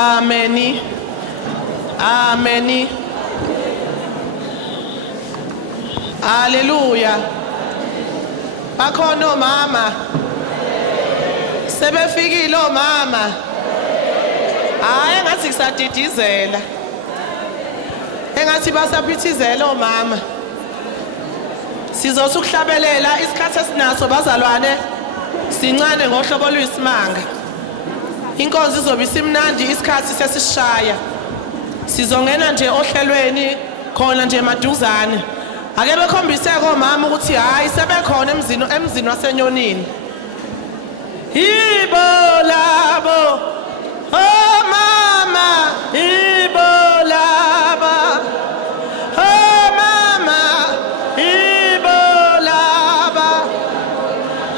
Amen. Amen. Hallelujah. Bakhona omama. Sebefikile omama. Hayi engathi kusadidizela. Engathi basaphithizela omama. Sizothi ukuhlabelela isikhathi esinaso bazalwane sincane ngohlobo lwesimanga. Inkonzo izobe isimnandi isikhathi sesishaya. Sizongena nje ohlelweni khona nje maduzane. Ake bekhombise komama ukuthi hayi sebekhona emzini wasenyonini. Ibo labo. Oh mama, ibo laba. Oh mama, ibo laba.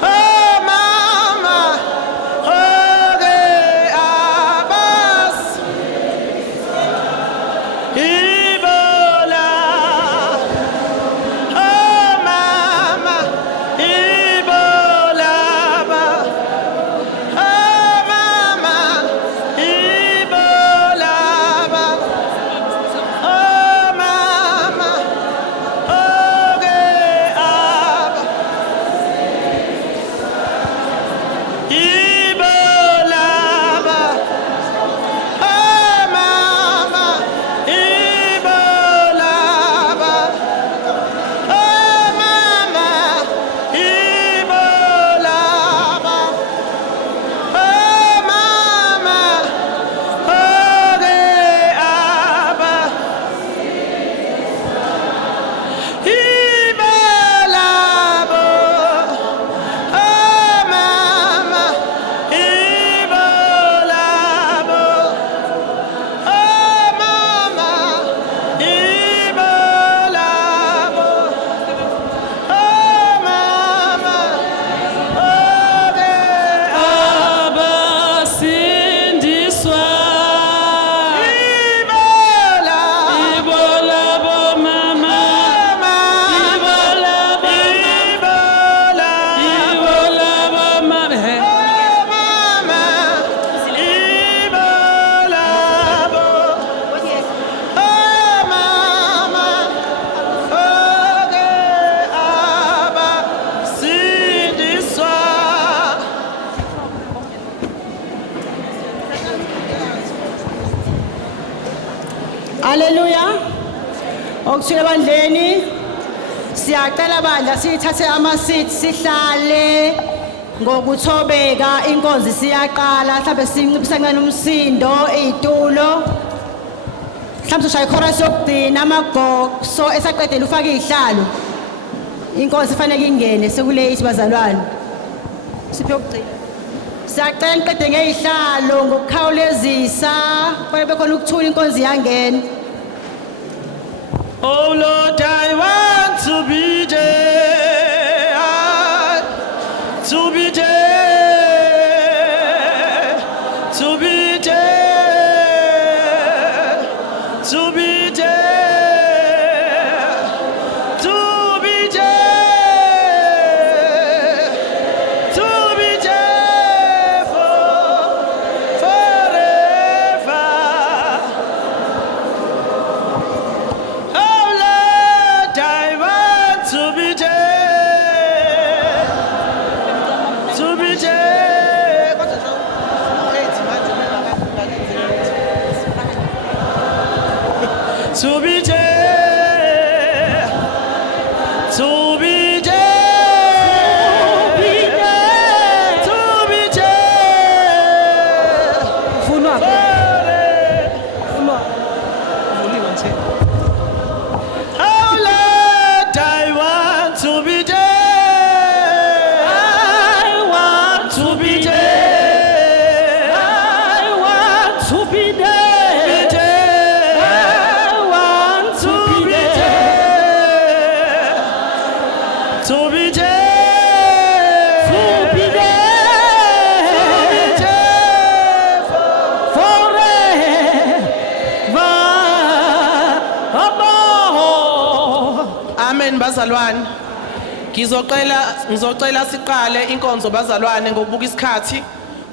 Oh mama, oge abas. Ibo la. Oh mama, ibo laba. Oh mama, ibo laba. Oh mama, oge aba. Ibo laba. Oh mama, ibo laba. Oh mama, ibo laba. Oh mama, oge aba. Ibo labo. Oh mama, ibo labo. Oh mama, ibo labo. Oh mama, oge Abasindiswa ibo labo. ibolabo mama ibolabo ibolabo mama Hallelujah. Okuthile bandleni siyacela bandla sithathe ama-seat sihlale ngokuthobeka inkonzo siyaqala mhlawumbe sinciphisa kancane umsindo izitulo mhlawumbe ushaya ichorus yokugcina amagogo esaqedela ufake izihlalo inkonzo ifanele ingene sekulate bazalwane siphe ukugcina siyacela niqede ngezihlalo ngokukhawulezisa kwaye bekhona ukuthula inkonzo iyangena. Oh Lord, I want to be there, to be there, to be there, to be there, to be there, to be there forever. Oh Lord, I want to be there, to be there. To be there, to be there, to be there. Funwa Oh Lord, I want to be there. I want To be there. I want to be Be there there. I want to To be be there there. To be there. to be there forever Amen bazalwane. Ngizocela siqale inkonzo bazalwane ngokubuka isikhathi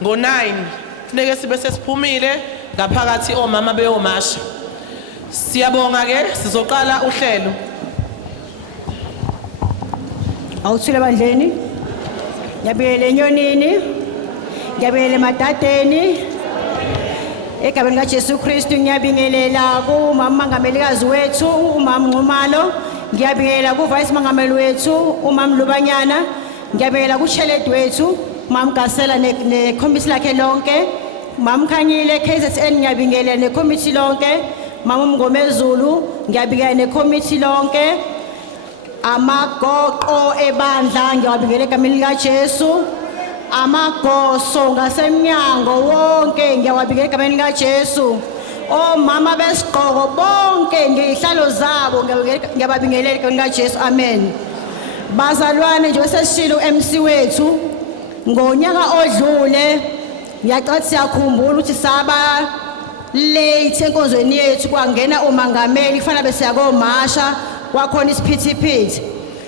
ngo9. Funeke sibe sesiphumile ngaphakathi omama beyomasha. Siyabonga ke sizoqala uhlelo. Awuthule ebandleni. Ngiyabingelela enyonini. Ngiyabingelela emadadeni. Egabeni kaJesu Kristu ngiyabingelela kumama mangamelikazi wethu umama Nxumalo. Ngiyabingelela kuvice mangameli wethu umama Lubanyana. Ngiyabingelela kuCheledi wethu umama Gasela necommittee lakhe lonke. Mama Khanyile KZN ngiyabingelela necommittee lonke. Mama Mngomezulu ngiyabingelela necommittee lonke. Amagoqo ebandla ngiyabingelela egameni likaJesu. Amagoso ngasemnyango wonke ngiyawabingelela egameni likaJesu. Omama besiqhoko bonke ngezihlalo zabo ngiyababingelela egameni likaJesu. Amen. Bazalwane nje sesishilo uMC wethu ngonyaka odlule ngiyacela siyakhumbula ukuthi saba late enkonzweni yethu kwangena umangameli kufanele bese yakomasha kwakhona isiphithiphithi.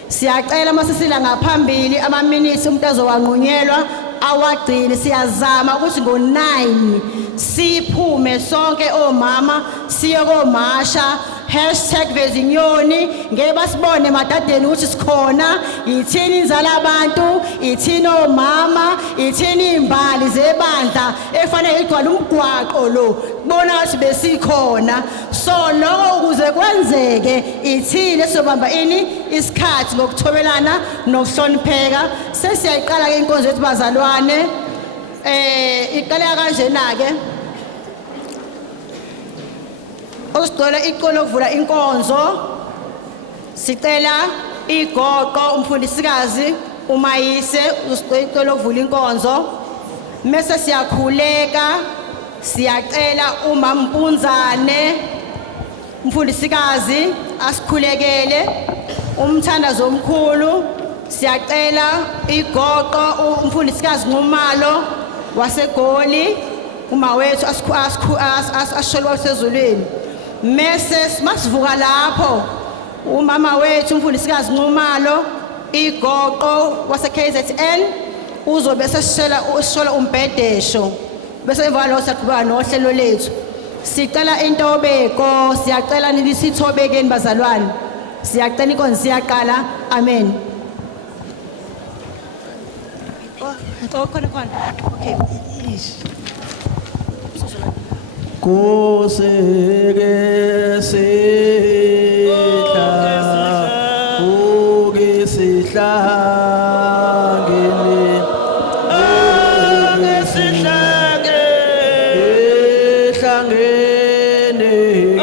Siyacela mase sila ngaphambili ama minutes umuntu azowanqunyelwa awagcine siyazama ukuthi ngo9 siphume sonke omama siyokomasha #Vezinyoni ngeke basibone emadadeni ukuthi sikhona. Yithini inzala abantu, yithini omama, yithini imbali zebandla efanele igcwala umgwaqo lo kubona ukuthi besikhona. So lokho ukuze kwenzeke ithile sobamba ini isikhathi ngokuthobelana nokuhlonipheka. Sesiyayiqala ke inkonzo yethu bazalwane. Iqala kanjena ke Osicela iqolo lokuvula inkonzo. Sicela igoqo umfundisikazi uMayise usicela iqolo lokuvula inkonzo. Mase siyakhuleka siyacela uMama Mpunzane umfundisikazi asikhulekele. Umthandazo omkhulu siyacela igoqo umfundisikazi Nxumalo waseGoli uma wethu asisholwa sezulwini. Mese masivuka lapho umama wethu umfundisikazi Nxumalo igoqo wase KZN uzobe sesishola umbhedesho bese emva lo saqhubeka nohlelo lethu. Sicela intobeko siyacela nisithobekeni bazalwane. Siyacela inkonzo siyaqala. Amen. Khona. Okay. Koseke sihla uke sihlangene Oh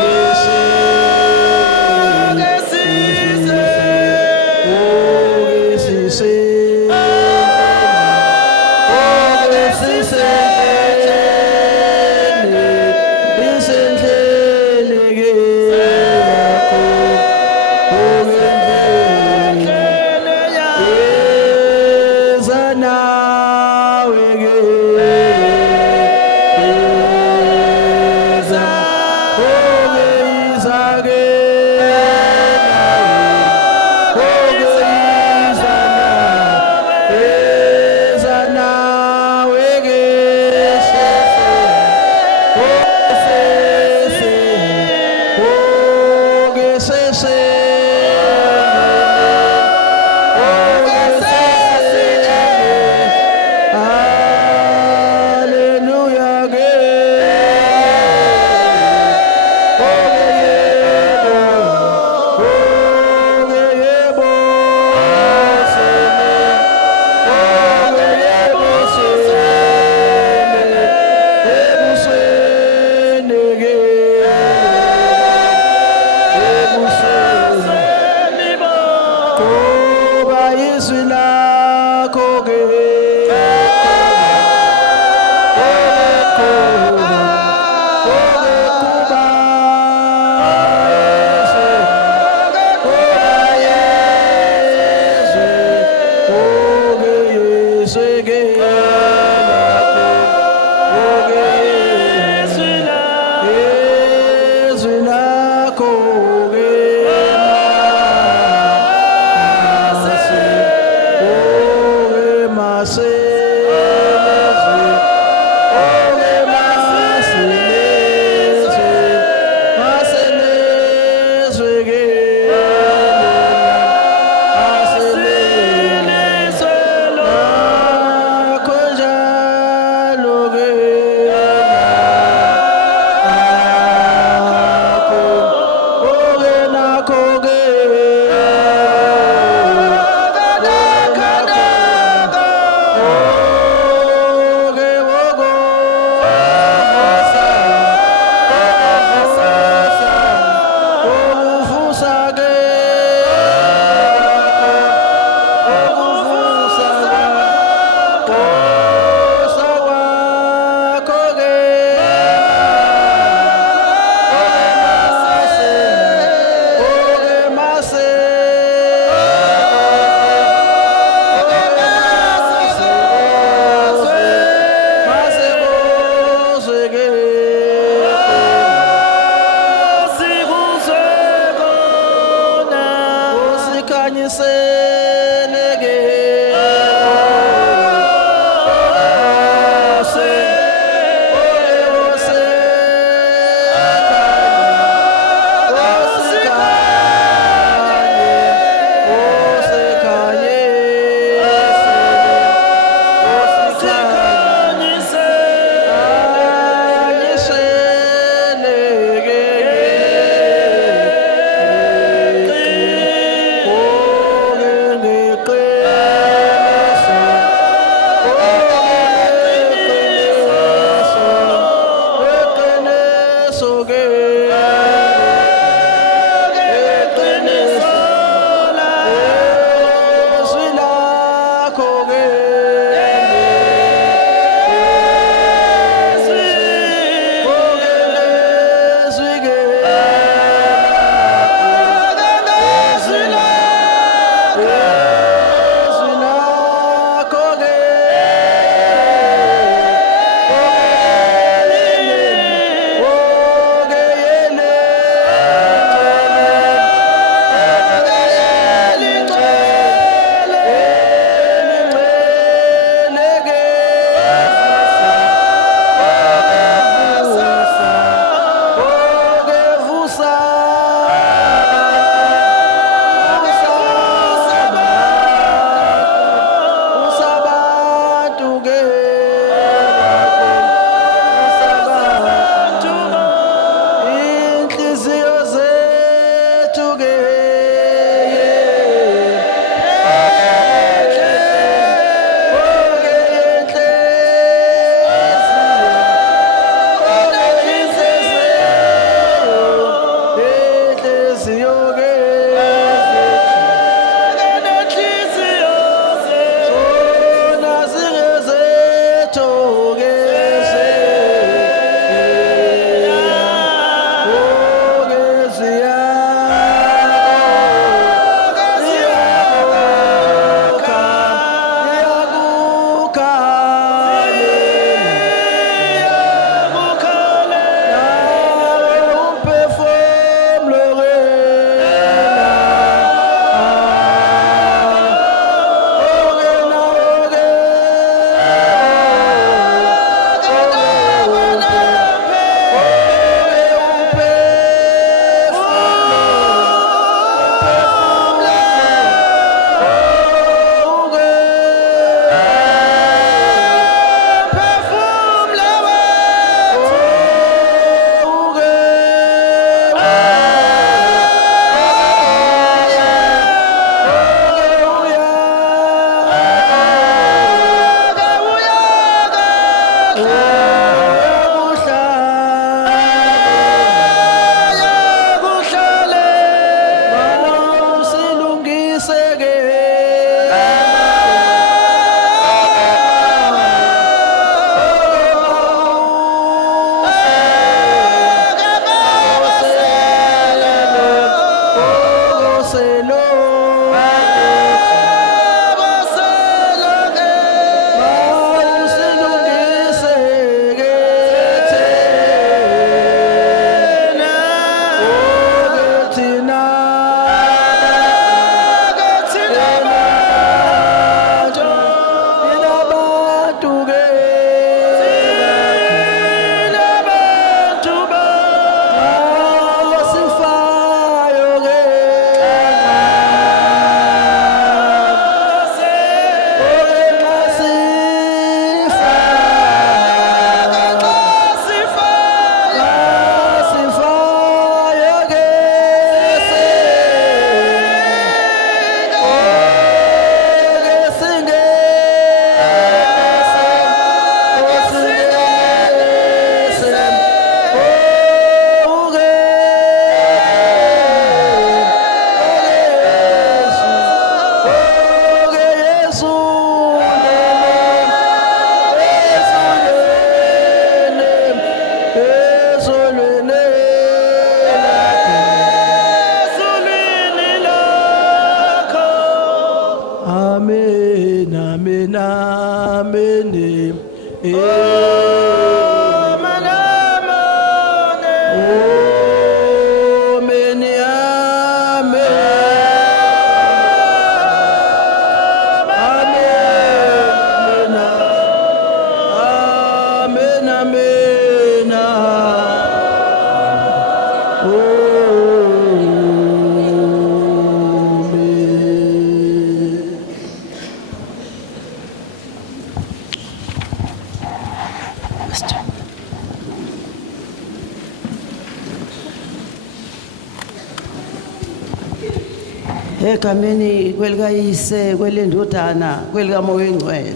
Egameni kwelikayise kwelendodana kwelikamoya engcwele.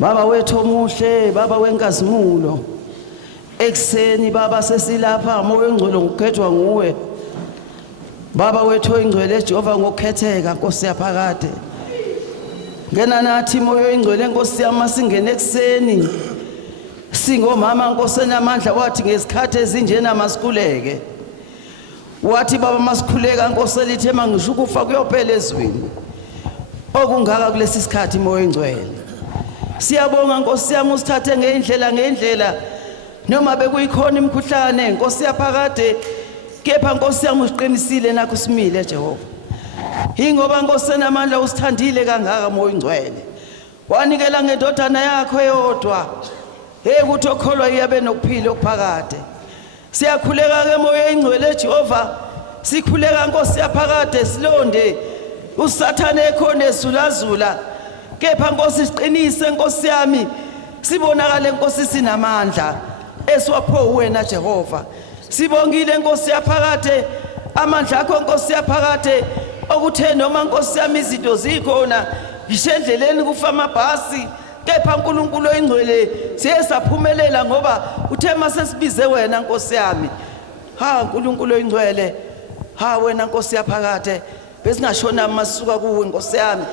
Baba wethu omuhle, baba wenkazimulo, Ekseni baba sesilapha moya engcwele ngokukhethwa nguwe. Baba wethu oyingcwele Jehova ngokukhetheka Nkosi yaphakade. Ngena nathi moya engcwele Nkosi yami singene ekseni. Singomama Nkosi enamandla wathi ngesikhathi ezinjena masikuleke. Wathi baba masikhuleka Nkosi elithi mangisho ukufa kuyophela ezweni. Okungaka kulesi sikhathi moya engcwele. Siyabonga Nkosi yami usithathe ngendlela noma bekuyikhona imkhuhlane Nkosi yaphakade kepha Nkosi yami usiqinisile nakho usimile Jehova. Ingoba Nkosi enamandla usithandile kangaka moya engcwele. Wanikela ngendodana yakho eyodwa. Ukuthi okholwa iyabe nokuphila okuphakade. Siyakhuleka ke moya engcwele Jehova. Sikhuleka Nkosi yaphakade silonde usathane ekhona ezulazula. Kepha Nkosi siqinise Nkosi yami. Sibonakale Nkosi sinamandla esiwapho wena Jehova. Sibongile Nkosi yaphakade amandla akho Nkosi yaphakade okuthe noma Nkosi yami izinto zikhona isendleleni kufa amabhasi. Kepha uNkulunkulu oyingcwele siyesaphumelela ngoba uthe masesibize wena Nkosi yami. Ha uNkulunkulu oyingcwele. Ha wena Nkosi yaphakade besingashona masuka kuwe Nkosi yami.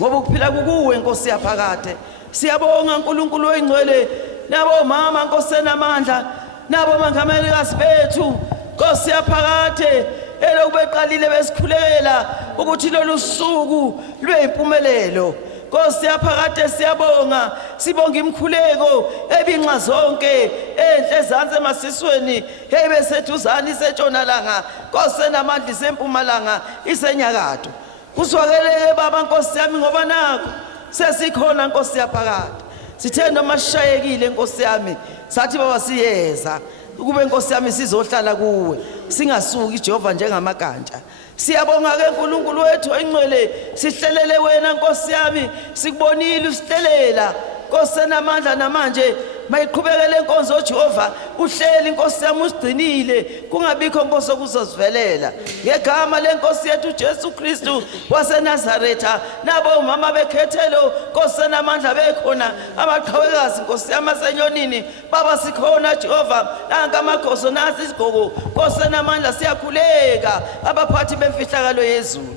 Ngoba ukuphila kukuwe Nkosi yaphakade. Siyabonga uNkulunkulu oyingcwele nabo mama Nkosi enamandla nabo mangamelikazi bethu Nkosi yaphakade elokubeqalile besikhulekela ukuthi lolu suku lwempumelelo. Nkosi yaphakade siyabonga sibonga imkhuleko ebinqa zonke enhle ezansi emasisweni ebesethuzani setshonalanga Nkosi enamandla isempumalanga isenyakatho. Kuswakeleke baba Nkosi yami ngoba nakho sesikhona Nkosi yaphakade. Sithe noma sishayekile Nkosi yami sathi baba siyeza ukube Nkosi yami sizohlala kuwe singasuki Jehova njengamaganja. Siyabonga ke uNkulunkulu wethu oyingcwele sihlelele wena Nkosi yami sikubonile usihlelela Nkosi enamandla namanje mayiqhubekele inkonzo Jehova uhleli Nkosi yami usigcinile kungabikho Nkosi okuzozivelela ngegama lenkosi yethu Jesu Kristu waseNazaretha nabo mama bekhethelo Nkosi enamandla bekhona amaqhawekazi Nkosi yami asenyonini baba sikhona Jehova nanka amakhoso nasi isigogo Nkosi enamandla siyakhuleka abaphathi bemfihlakalo yezulu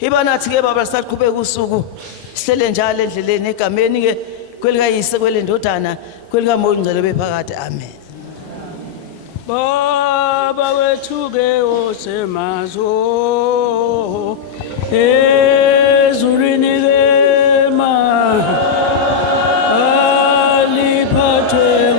ibanathi ke baba lisaqhubeka usuku sihlele njalo endleleni egameni ke kwelikayise kwelendodana kwelikamoya engcwele bephakade amen. Baba wethu ke osemazo ezulwini ke aliphathwe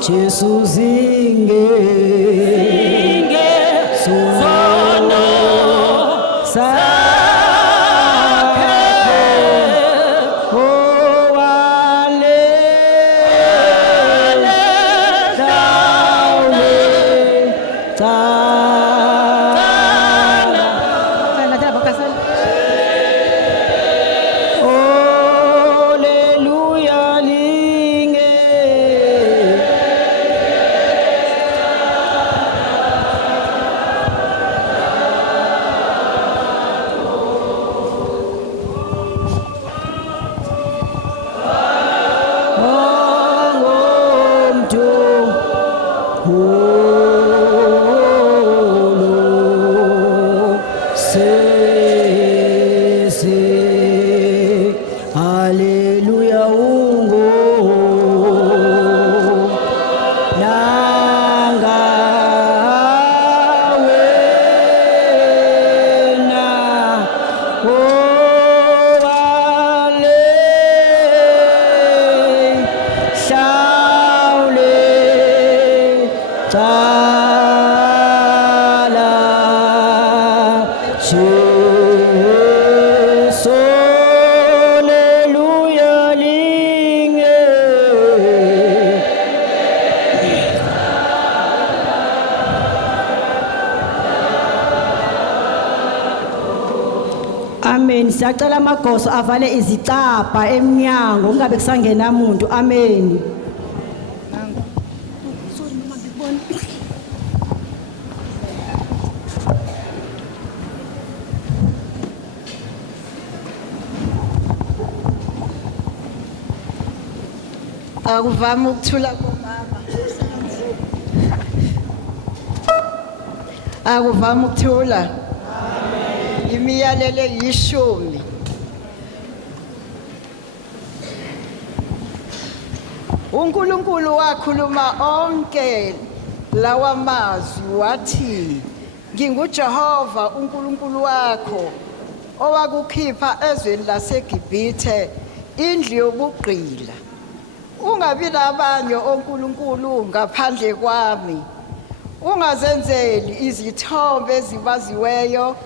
Jesus zinge sono sakhe owale daule tana Hallelujah linge siyacela amagoso avale izicapha eminyango kungabe kusangena umuntu. Amen. Akuvami ukuthula komama. Akuvami ukuthula. Imiyalelo eyishumi. uNkulunkulu wakhuluma onke lawa mazwi wathi, nginguJehova uNkulunkulu wakho owakukhipha ezweni laseGibhithe, indlu yobugqila. Ungabi nabanye onkulunkulu ngaphandle kwami. Ungazenzeli izithombe ezibaziweyo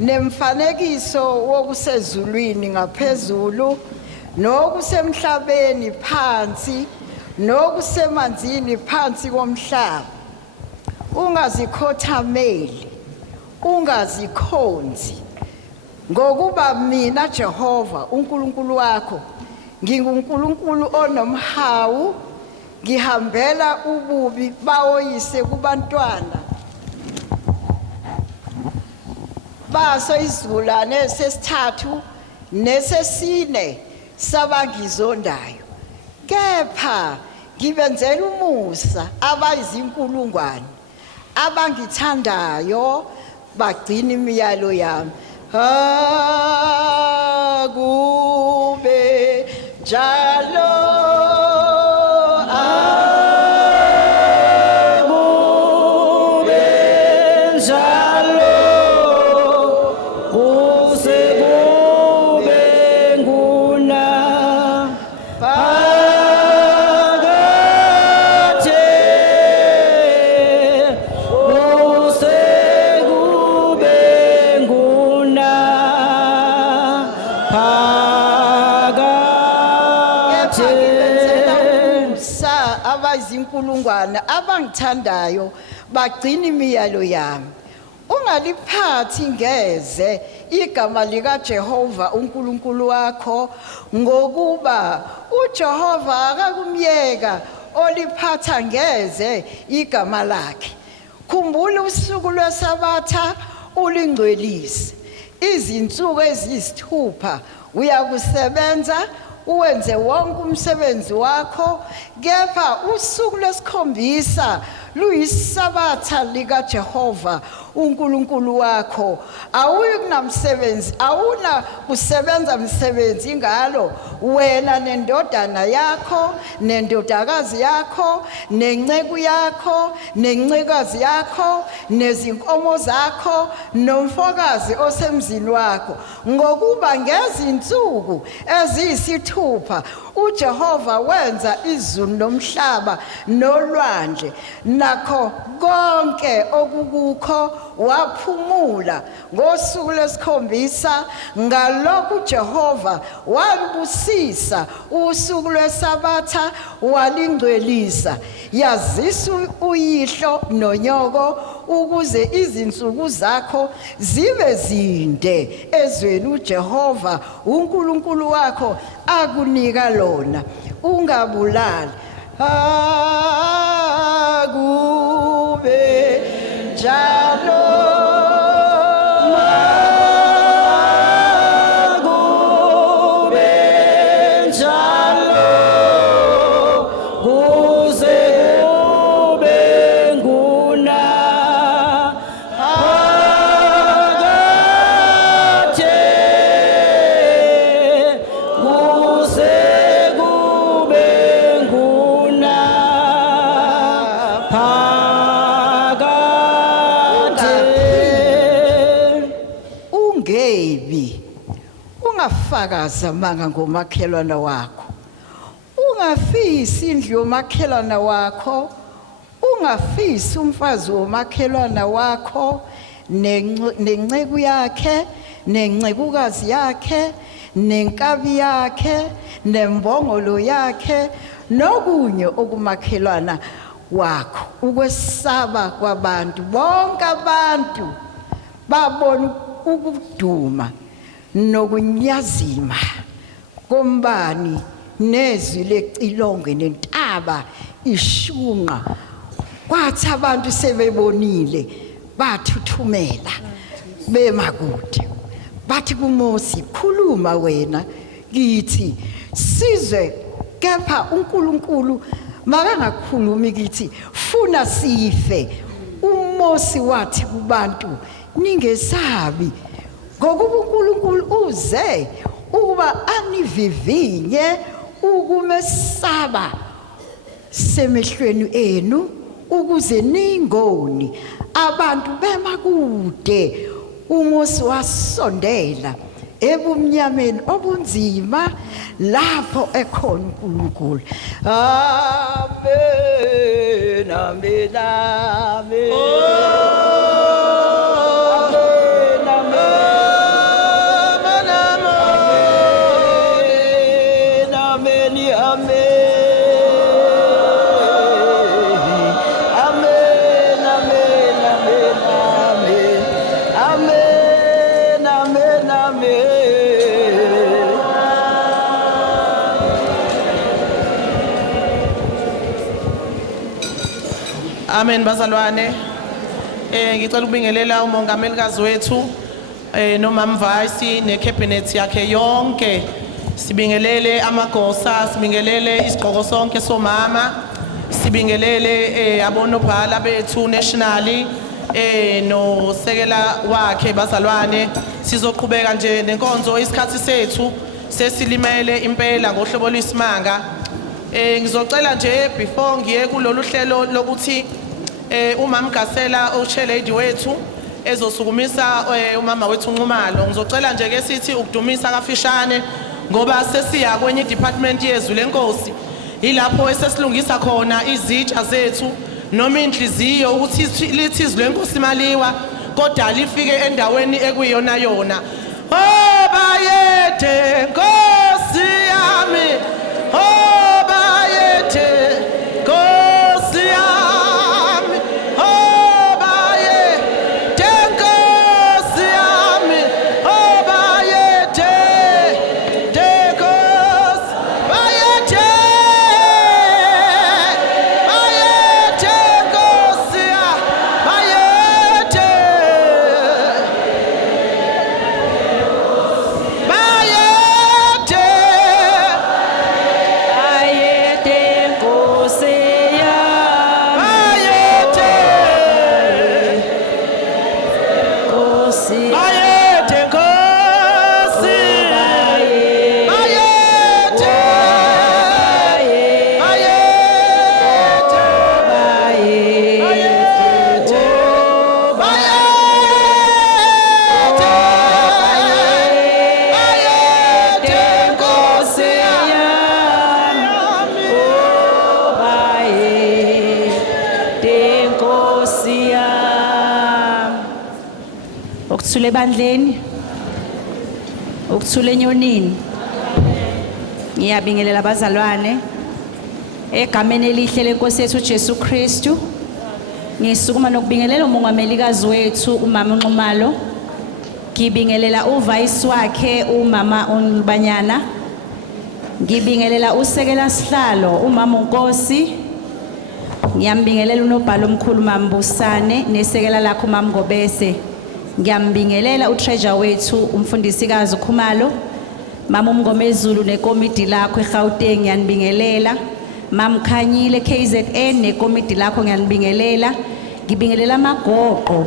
nemfanekiso wokusezulwini ngaphezulu nokusemhlabeni phansi nokusemanzini phansi komhlaba. Ungazikhothameli, ungazikhonzi, ngokuba mina Jehova uNkulunkulu wakho nginguNkulunkulu onomhawu, ngihambela ububi bawoyise kubantwana baso izulane sesithathu nesesine sabangizondayo. Kepha ngibenzela umusa abayizinkulungwane abangithandayo bagcina imiyalo yami. Akube njalo. Abayizinkulungwane abangithandayo bagcina imiyalo yami. Ungaliphathi ngeze igama lika Jehova uNkulunkulu wakho, ngokuba uJehova akakumyeka oliphatha ngeze igama lakhe. Khumbula usuku lweSabatha ulingcwelise. Izinsuku eziyisithupha uyakusebenza uwenze wonke umsebenzi wakho, kepha usuku lwesikhombisa luyisabatha lika Jehova uNkulunkulu wakho. Awuna kusebenza msebenzi ngalo, wena nendodana yakho, nendodakazi yakho, nenceku yakho, nencekazi yakho, nezinkomo zakho, nomfokazi osemzini wakho, ngokuba ngezinsuku eziyisithupha uJehova wenza izulu nomhlaba nolwandle nakho konke okukukho, waphumula ngosuku lwesikhombisa. Ngalokhu uJehova walibusisa usuku lweSabatha walingcwelisa. Yazisa uyihlo nonyoko ukuze izinsuku zakho zibe zinde ezweni uJehova uNkulunkulu wakho akunika lona. Ungabulali. Akube njalo. Ungafakaza manga ngomakhelwana wakho. Ungafisi indlu yomakhelwana wakho. Ungafisi umfazi womakhelwana wakho, nenceku yakhe, nencekukazi yakhe, nenkabi yakhe, nembongolo yakhe, nokunye okumakhelwana wakho. Ukwesaba kwabantu, bonke abantu babona ukuduma nokunyazima kombani nezwi lecilonge nentaba ishunqa kwathi abantu sebebonile bathuthumela bemakude bathi kuMosi khuluma wena kithi sizwe kepha uNkulunkulu makangakhulumi kithi funa sife. uMosi wathi kubantu ningesabi ngokuba uNkulunkulu uze ukuba anivivinye ukumesaba semehlweni enu ukuze ningoni abantu bemakude. uMosi wasondela ebumnyameni obunzima lapho ekhona uNkulunkulu. Amen, amen, amen. Amen bazalwane. Ngicela ukubingelela umongamelikazi wethu nomama Vice necabinet yakhe yonke. Sibingelele amagosa, sibingelele isiqhoko sonke somama, sibingelele abonobhala bethu nationally no sekela wakhe bazalwane. Sizoqhubeka nje nenkonzo isikhathi sethu sesilimele impela ngohlobo lwesimanga. Ngizocela nje before ngiye kulolu hlelo lokuthi umama Gasela uCheledi wethu ezosukumisa umama wethu Nxumalo. Ngizocela nje ke sithi ukudumisa kafishane ngoba sesiya kwenye department yezwi lenkosi ilapho esesilungisa khona izitsha zethu noma inhliziyo ukuthi lithi izwi lenkosi maliwa kodwa lifike endaweni ekuyona yona. Oh bayethe Nkosi yami, oh bayethe Nkosi yami, oh bayethe Nkosi yami, oh bayethe Nkosi, bayethe Nkosi bayethe Ukuthula ebandleni, ukuthula enyonini. Ngiyabingelela abazalwane egameni elihle lenkosi yethu Jesu Kristu. Ngisukuma nokubingelela umongamelikazi wethu umama Nxumalo. Ngibingelela uvice wakhe umama uNbanyana. Ngibingelela usekela sihlalo umama uNkosi. Ngiyambingelela unobhala omkhulu mama Busane nesekela lakho mama Ngobese. Ngiyambingelela utreasure wethu umfundisikazi uKhumalo, mama uMngomezulu nekomiti lakho eGauteng ngiyanibingelela, mama Khanyile KZN nekomiti lakho ngiyanibingelela. Ngibingelela amagoqo,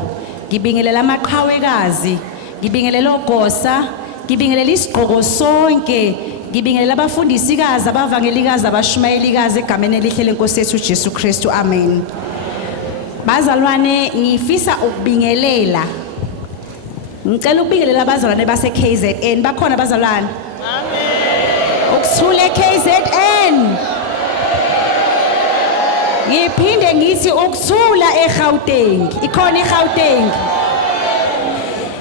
ngibingelela amaqhawekazi, ngibingelela ogosa, ngibingelela isiqhoko sonke, ngibingelela abafundisikazi abavangelikazi abashumayelikazi egameni elihle lenkosi yethu Jesu Kristu. Amen. Bazalwane ngifisa ukubingelela. Ngicela ukubingelela abazalwane base KZN. Bakhona abazalwane? Amen. Ukuthula KZN. Ngiphinde ngithi ukuthula eGauteng. Ikhona eGauteng.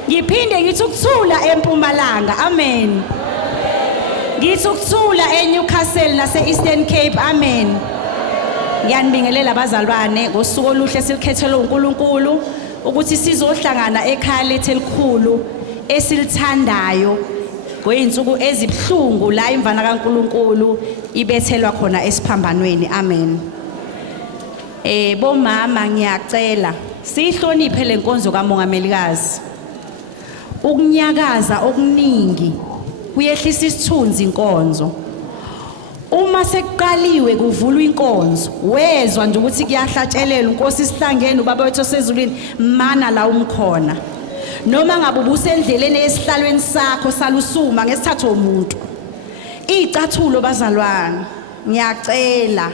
Ngiphinde ngithi ukuthula eMpumalanga. Amen. Ngithi ukuthula eNewcastle nase Eastern Cape. Amen. Ngiyanibingelela abazalwane ngosuku oluhle silikhethelwe uNkulunkulu ukuthi sizohlangana ekhaya lethu elikhulu esilithandayo kweinsuku ezibhlungu la imvana kaNkuluNkulu ibethelwa khona esiphambanweni. Amen. Bomama ngiyacela sihloniphe lenkonzo kaMongamelikazi. Ukunyakaza okuningi kuyehlisa isithunzi inkonzo. Uma sekuqaliwe kuvulwa inkonzo, wezwa nje ukuthi kuyahlatshelelwa uNkosi isihlangene ubaba wethu osezulwini mana la umkhona. Noma ngabe ubusendleleni esihlalweni sakho salusuma ngesithathu umuntu. Icathulo bazalwane, ngiyacela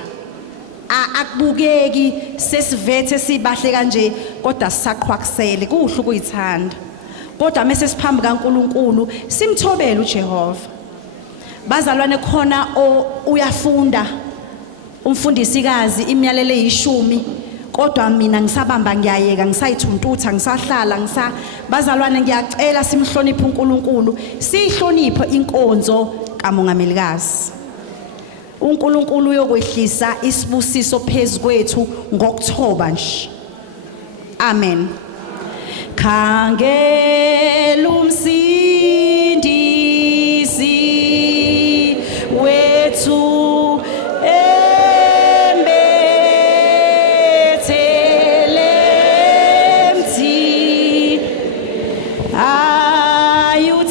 akubukeki sesivethe sibahle kanje kodwa sisaqhwakusele kuhle ukuyithanda. Kodwa mase siphambi kaNkuluNkulu simthobele uJehova. Bazalwane khona uyafunda umfundisikazi imiyalelo eyishumi kodwa mina ngisabamba ngiyayeka ngisayithuntutha ngisahlala bazalwane ngiyacela simhloniphe uNkulunkulu sihloniphe inkonzo kaMongamelikazi. uNkulunkulu uyokwehlisa isibusiso phezukwethu ngokuthoba nje. Amen. Khangela umsindisi wethu embethele mthi ayuthando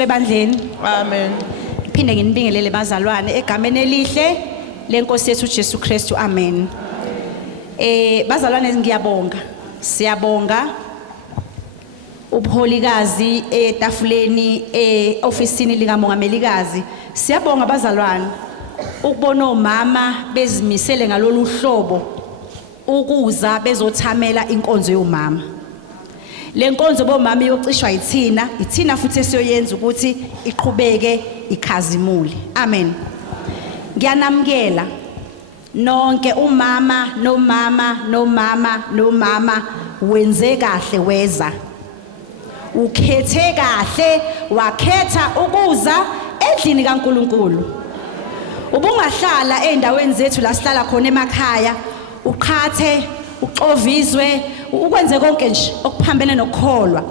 ebandleni. Amen. Phinde nginibingelele bazalwane egameni elihle lenkosi yethu Jesu Kristu. Amen. Bazalwane ngiyabonga. Siyabonga ubuholikazi etafuleni ofisini likaMongamelikazi. Siyabonga bazalwane ukubona omama bezimisele ngalolu hlobo ukuza bezothamela inkonzo yomama. Lenkonzo bomama yocishwa ithina futhi esiyoyenza ukuthi iqhubeke ikhazimule. Amen. Ngiyanamkela nonke umama nomama wenze kahle weza. Ukhethe kahle wakhetha ukuza endlini kaNkuluNkulu. Ubungahlala endaweni zethu la sihlala khona emakhaya uqhathe uxovizwe ukwenze konke nje okuphambene nokukholwa.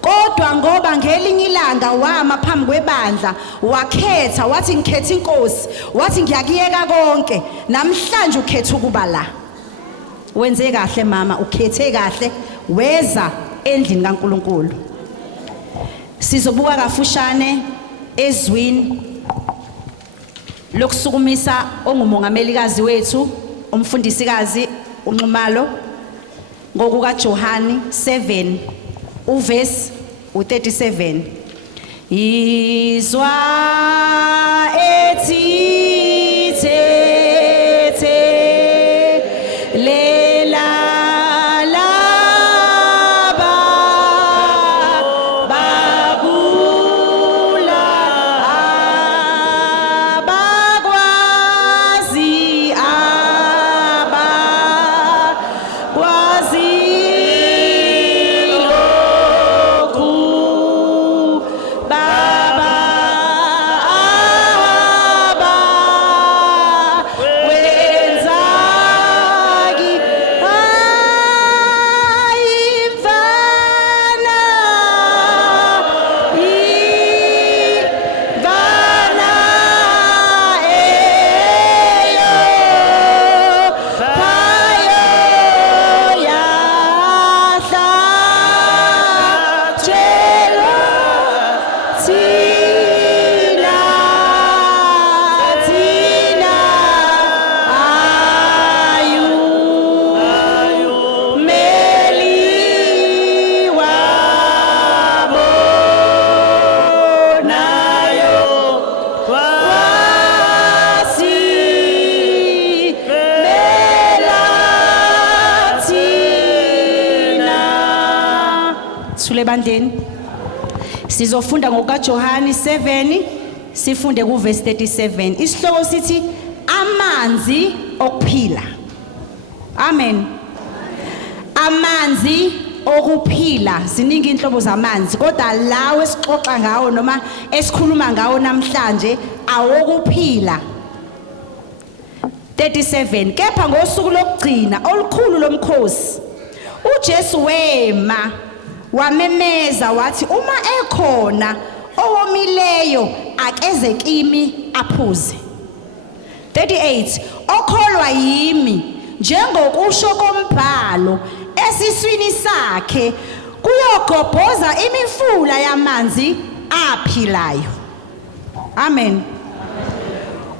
Kodwa ngoba ngelinye ilanga wama phambi kwebandla wakhetha wathi ngikhetha inkosi wathi ngiyakiyeka konke namhlanje ukhetha ukuba la. Wenze kahle mama ukhethe kahle weza endlini kaNkuluNkulu. Sizobuka kafushane ezwini lokusukumisa ongumongamelikazi wethu umfundisikazi uNxumalo ngokuka Johani 7 uverse u37. Izwa ethi thethe lela laba babula abakwazi esandleni. Sizofunda ngokaJohani 7 sifunde kuverse 37. Isihloko sithi amanzi okuphila. Amen. Amanzi okuphila. Ziningi inhlobo zamanzi kodwa lawo esixoxa ngawo noma esikhuluma ngawo namhlanje awokuphila. 37 kepha ngosuku lokugcina olukhulu lomkhosi uJesu wema wamemeza wathi uma ekhona owomileyo akeze kimi aphuze. 38 okholwa yimi njengokusho kombhalo esiswini sakhe kuyogobhoza imifula yamanzi aphilayo. Amen.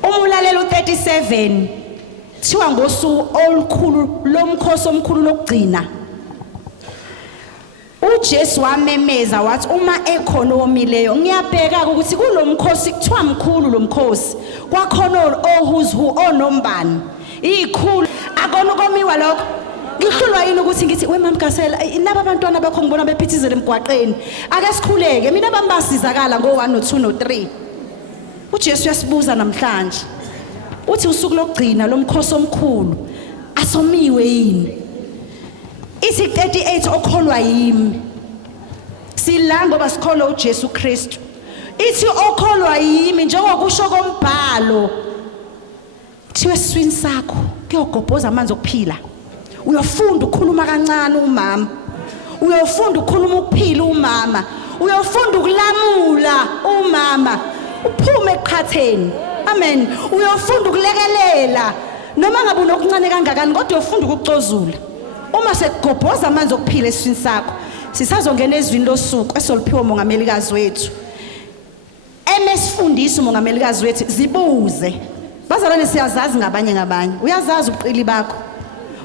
Umulalelo 37 thiwa ngosuku olukhulu lomkhosi omkhulu lokugcina uJesu wamemeza wathi uma ekhona omileyo ngiyabheka ukuthi kulomkhosi kuthiwa mkhulu lomkhosi kwakhona who's who onombani ikhulu akona komiwa lokho ngihlulwa yini ukuthi ngithi wemamgasela naba abantwana bakho ngibona bephithizela emgwaqeni ake sikhuleke mina bambasizakala ngo 1 no 2 no 3 uJesu uyasibuza namhlanje uthi usuku lokugcina lomkhosi omkhulu asomiwe yini. Ithi 38 okholwa yimi sila ngoba sikholwa uJesu Kristu. Ithi okholwa yimi njengokusho kombhalo thiwe esiswini sakho kuyogobhoza amanzi okuphila. Uyofunda ukukhuluma kancane umama, uyofunda ukukhuluma ukuphila umama, uyofunda ukulamula umama uphume eqhatheni. Amen. Uyofunda ukulekelela noma ngabe unokuncane kangakani kodwa uyofunda ukucozula. Uma sekugobhoza amanzi okuphila esiswini sakho sisazongena ezwini losuku esoliphiwa umongamelikazi wethu. Emesifundisa umongamelikazi wethu zibuze. Bazalwane siyazazi ngabanye uyazazi ubuqili bakho,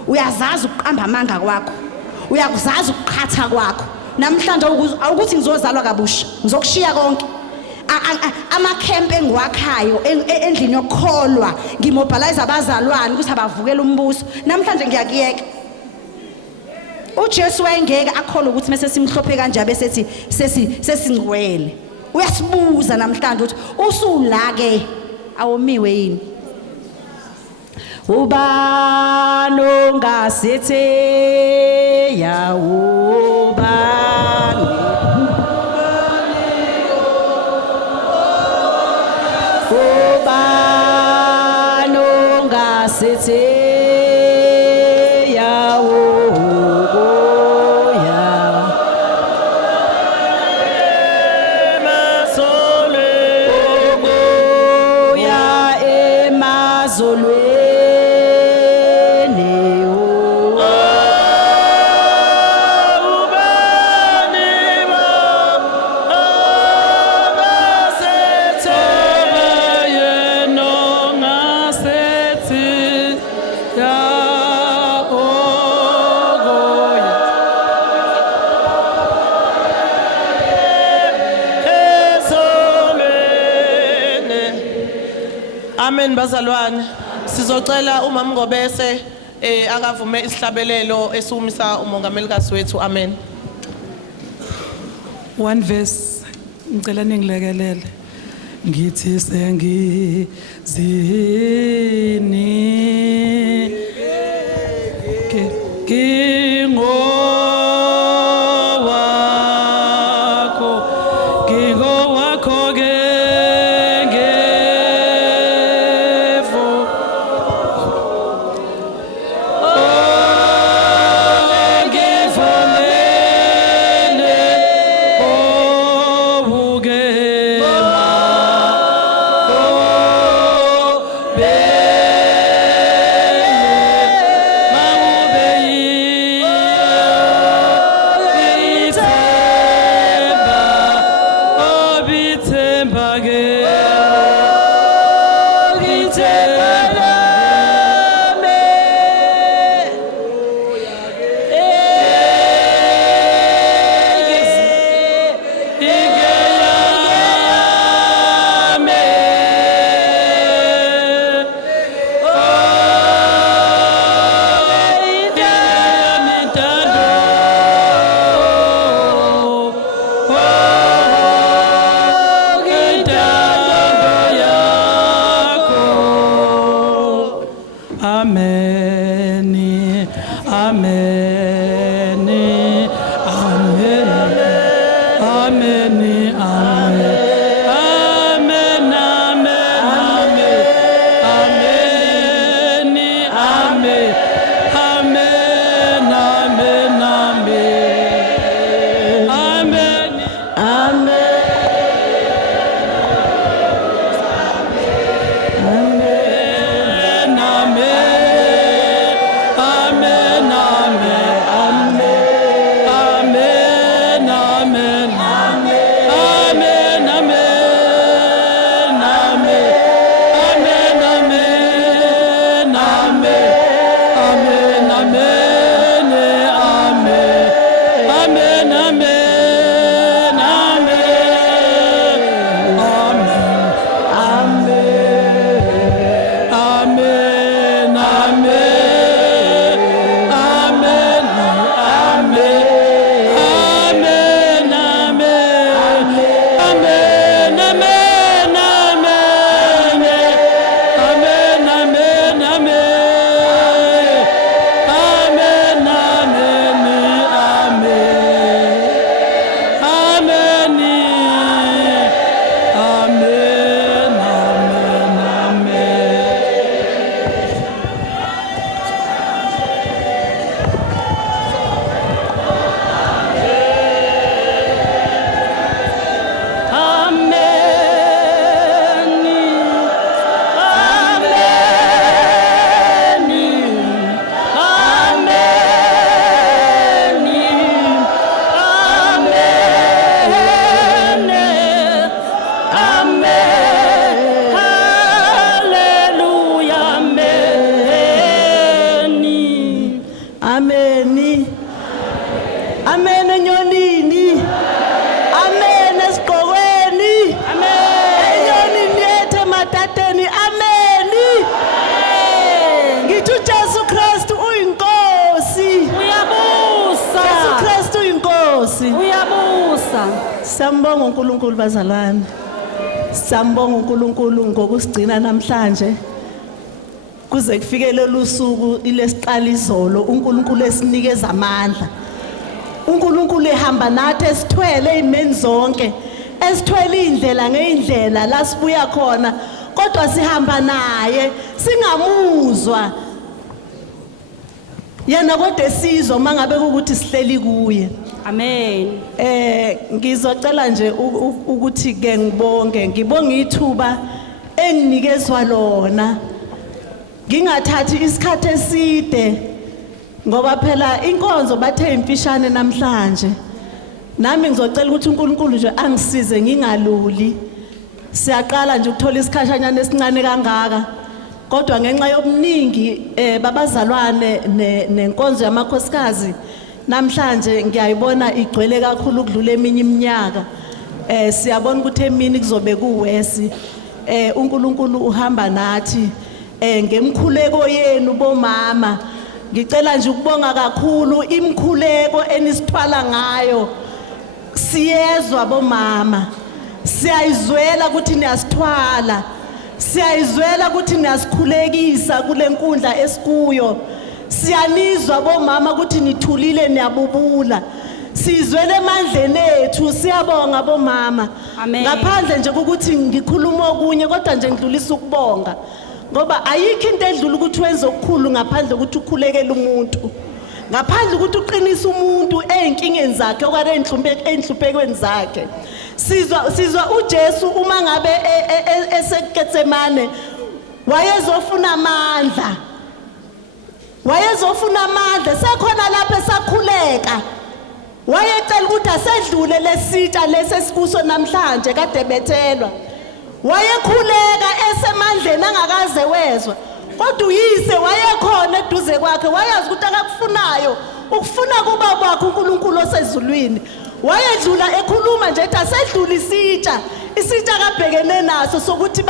uyazazi ukuqamba amanga kwakho, uyakuzazi ukuqhatha kwakho. Namhlanje ukuthi ngizozalwa kabusha ngizokushiya konke amakhempe engiwakhayo endlini yokukholwa ngimobilize abazalwane ukuthi abavukele umbuso. Namhlanje ngiyakiyeka uJesu wayengeke akholwa ukuthi mase simhlophe kanje bese sesingcwele. Uyasibuza namhlanje ukuthi usulake awomiwe yini. Ubano ngasethe yawubani ubano ngasethe Amen bazalwane sizocela umama Ngobese akavume isihlabelelo esumisa umongamelikazi wethu. Amen. 1 verse ngicela ningilekelele ngithi sengizini ameni, ameni, amen, ameni, amen. Amen enyonini. Amen esigqokweni. Amen. Enyonini yethu ematateni. Amen. Ngithi uJesu Kristu uyinkosi. Uyabusa. Jesu Kristu uyinkosi. Uyabusa. Sambonga uNkulunkulu bazalwane. Sambonga uNkulunkulu ngokusigcina namhlanje. Kuze kufike lelusuku ilesiqala izolo uNkulunkulu esinikeza amandla. uNkulunkulu ehamba nathi esithwele imeni zonke. Esithwele indlela ngeindlela la sibuya khona kodwa sihamba naye singamuzwa. Yena kodwa esizwa mangabe ukuthi sihleli kuye. Amen. Ngizocela nje ukuthi ke ngibonge ithuba enginikezwa lona. Ngingathathi isikhathi eside ngoba phela inkonzo bathe imfishane namhlanje. Nami ngizocela ukuthi uNkulunkulu nje angisize ngingaluli. Siyaqala nje ukuthola isikhashanyana esincane kangaka. Kodwa ngenxa yobuningi babazalwane nenkonzo yamakhosikazi namhlanje ngiyayibona igcwele kakhulu ukudlula eminye iminyaka. Siyabona ukuthi emini kuzobe kuwesi. uNkulunkulu uhamba nathi ngemkhuleko yenu bomama. Ngicela nje ukubonga kakhulu imkhuleko enisithwala ngayo. Siyezwa bomama. Siyayizwela ukuthi niyasithwala. Siyayizwela ukuthi niyasikhulekisa kule nkundla esikuyo. Siyanizwa bomama ukuthi nithulile niyabubula. Sizwele emandleni ethu siyabonga bomama. Amen. Ngaphandle nje ukuthi ngikhuluma okunye kodwa nje ngidlulisa ukubonga. Ngoba ayikho into edlula ukuthi wenze okukhulu ngaphandle ukuthi ukhulekele umuntu. Ngaphandle ukuthi uqinise umuntu ezinkingeni zakhe okare enhluphekweni zakhe. Sizwa uJesu uma ngabe eseGetsemane wayezofuna amandla. Wayezofuna amandla sekhona lapha esakhuleka. Wayecela ukuthi asedlule lesitsha lesesikuso namhlanje kade bethelwa. Wayekhuleka esemandleni angakaze wezwa. Kodwa uyise wayekhona eduze kwakhe wayazi ukuthi akakufunayo ukufuna kuba kwakhe uNkulunkulu osezulwini. Wayedlula ekhuluma nje ethi asedlula isitsha kabhekene naso sokuthi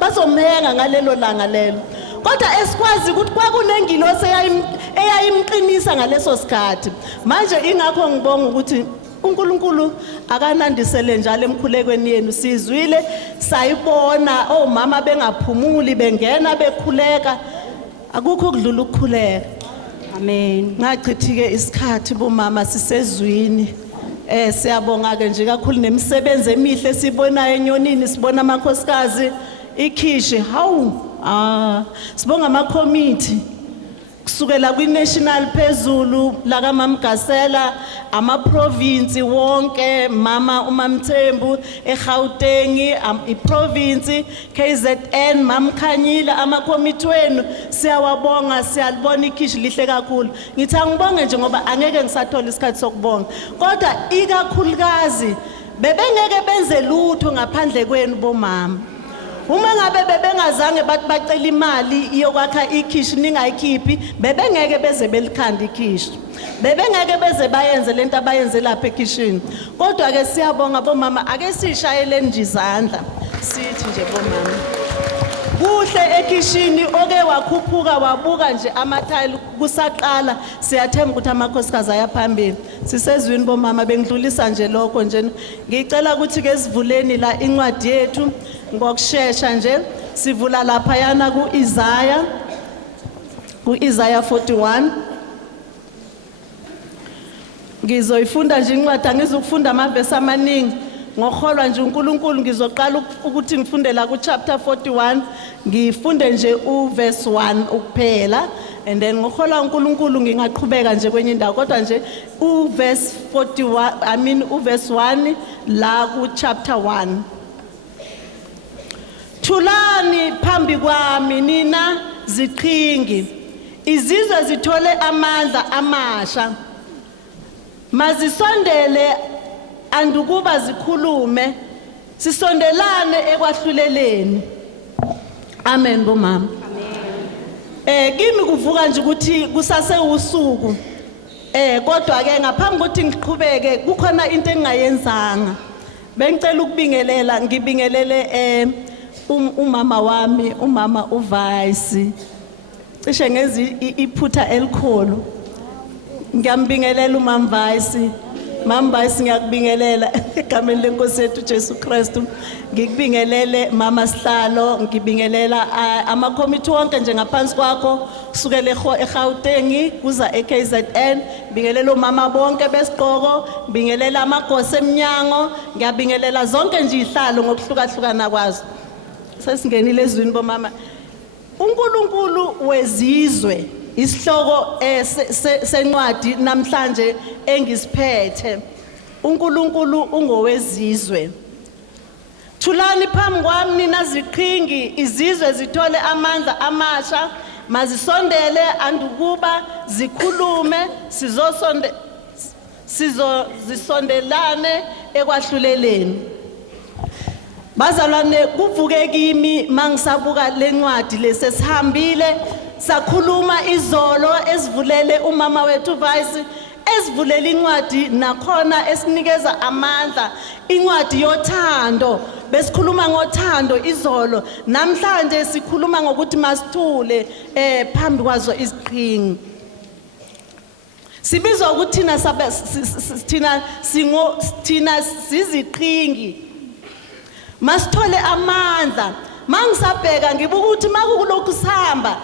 bazomhenga ngalelo langa lelo. Kodwa esikwazi ukuthi kwakunengilosi eyayimqinisa ngaleso sikhathi. Manje ingakho ngibonga ukuthi uNkulunkulu akanandisele njalo emkhulekweni yenu. Sizwile sayibona omama bengaphumuli bengena bekhuleka. akukho kudlula ukukhuleka. Amen. Ngachithike isikhathi bomama sisezwini. Siyabonga ke nje kakhulu nemisebenzi emihle sibonayo enyonini, sibona amakhosikazi ikhishi, sibonga ama committee kusukela kwi-national phezulu la kaMama Gasela, ama province wonke, mama uMamthembu eGauteng, iprovince KZN, Mama Khanyile, ama committee wenu siyawabonga, siyalibona ikhishi lihle kakhulu. Ngithi angibonge nje ngoba angeke ngisathola isikhathi sokubonga, kodwa ikakhulukazi bebengeke benze lutho ngaphandle kwenu bomama. Uma ngabe bebengazange bathi bacela imali yokwakha ikhishi ningayikhiphi, bebengeke beze belikhanda ikhishi, bebengeke beze bayenze lento abayenze lapha ekhishini. Kodwa ke siyabonga bomama, ake sishayeleni nje izandla sithi nje bomama kuhle ekhishini oke wakhuphuka wabuka nje amathayili kusaqala. Siyathemba ukuthi amakhosikazi ayaphambili. Sisezwini bomama, bengidlulisa nje lokho nje. Ngicela ukuthi ke sivuleni la incwadi yethu ngokusheshsha nje. Sivula lapha yana ku-Isaiah 41. Ngizoyifunda nje incwadi, angizukufunda amavesi amaningi. Ngokholwa nje uNkulunkulu ngizoqala ukuthi ngifunde la ku chapter 41, ngifunde nje uverse 1 ukuphela, and then ngokholwa uNkulunkulu ngingaqhubeka nje kwenye indawo, kodwa nje uverse 41, uverse 1 la ku chapter 1. Thulani phambi kwami nina ziqhingi, izizwe zithole amandla amasha, mazisondele andukuba zikhulume, sisondelane ekwahluleleni. Amen bomama. Kimi kuvuka nje ukuthi kusase usuku. Kodwa ke ngaphambi ukuthi ngiqhubeke kukhona into engayenzanga. Bengicela ukubingelela, ngibingelele umama wami, umama uVice. Cishe ngezi iphutha elikhulu. Ngiyambingelela umama Vice. Mama Vice ngiyakubingelela egameni lenkosi yethu Jesu Kristu. Ngikubingelele mama Sihlalo, ngibingelela ama committee wonke nje ngaphansi kwakho kusukela eGauteng kuza eKZN, ngibingelela umama bonke besiqoko, ngibingelela amagosi eminyango, ngiyabingelela zonke nje ihlalo ngokuhlukahlukana kwazo. Sesingenile ezwini bomama. uNkulunkulu wezizwe isihloko sencwadi namhlanje engisiphethe. uNkulunkulu ungowezizwe. Thulani phambi kwami nina ziqhingi, izizwe zithole amandla amasha, mazisondele andukuba zikhulume, zisondelane ekwahluleleni. Bazalwane, kuvuke kimi mangisabuka lencwadi lesesihambile sakhuluma izolo, esivulele umama wethu Vice, esivulele incwadi nakhona esinikeza amandla, incwadi yothando. Besikhuluma ngothando izolo, namhlanje sikhuluma ngokuthi masithule phambi kwazo iziqhingi. Sibizwa ukuthi thina siziqhingi, masithole amandla. Mangisabheka ngibuka ukuthi makukulokhu sihamba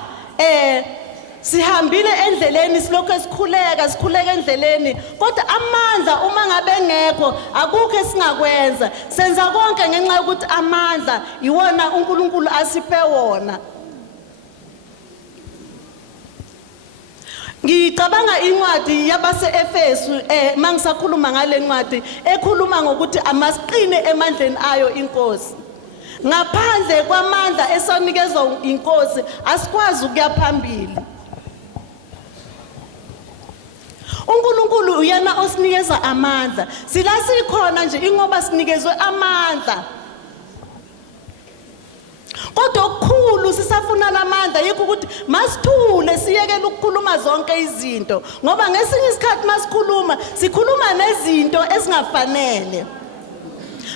sihambile endleleni, silokho sikhuleka endleleni, kodwa amandla uma ngabe ngekho akukho esingakwenza. Senza konke ngenxa yokuthi amandla iwona uNkulunkulu asiphe wona. Ngicabanga incwadi yabase Efesu mangisakhuluma ngale ncwadi ekhuluma ngokuthi amasiqine emandleni ayo inkosi. Ngaphandle kwamandla esonikezwa inkosi asikwazi ukuya phambili. uNkulunkulu uyena osinikeza amandla. Sila sikhona nje ingoba sinikezwe amandla. Kodwa okukhulu sisafuna lamandla yikho ukuthi masithule siyekele ukukhuluma zonke izinto, ngoba ngesinye isikhathi masikhuluma sikhuluma nezinto ezingafanele.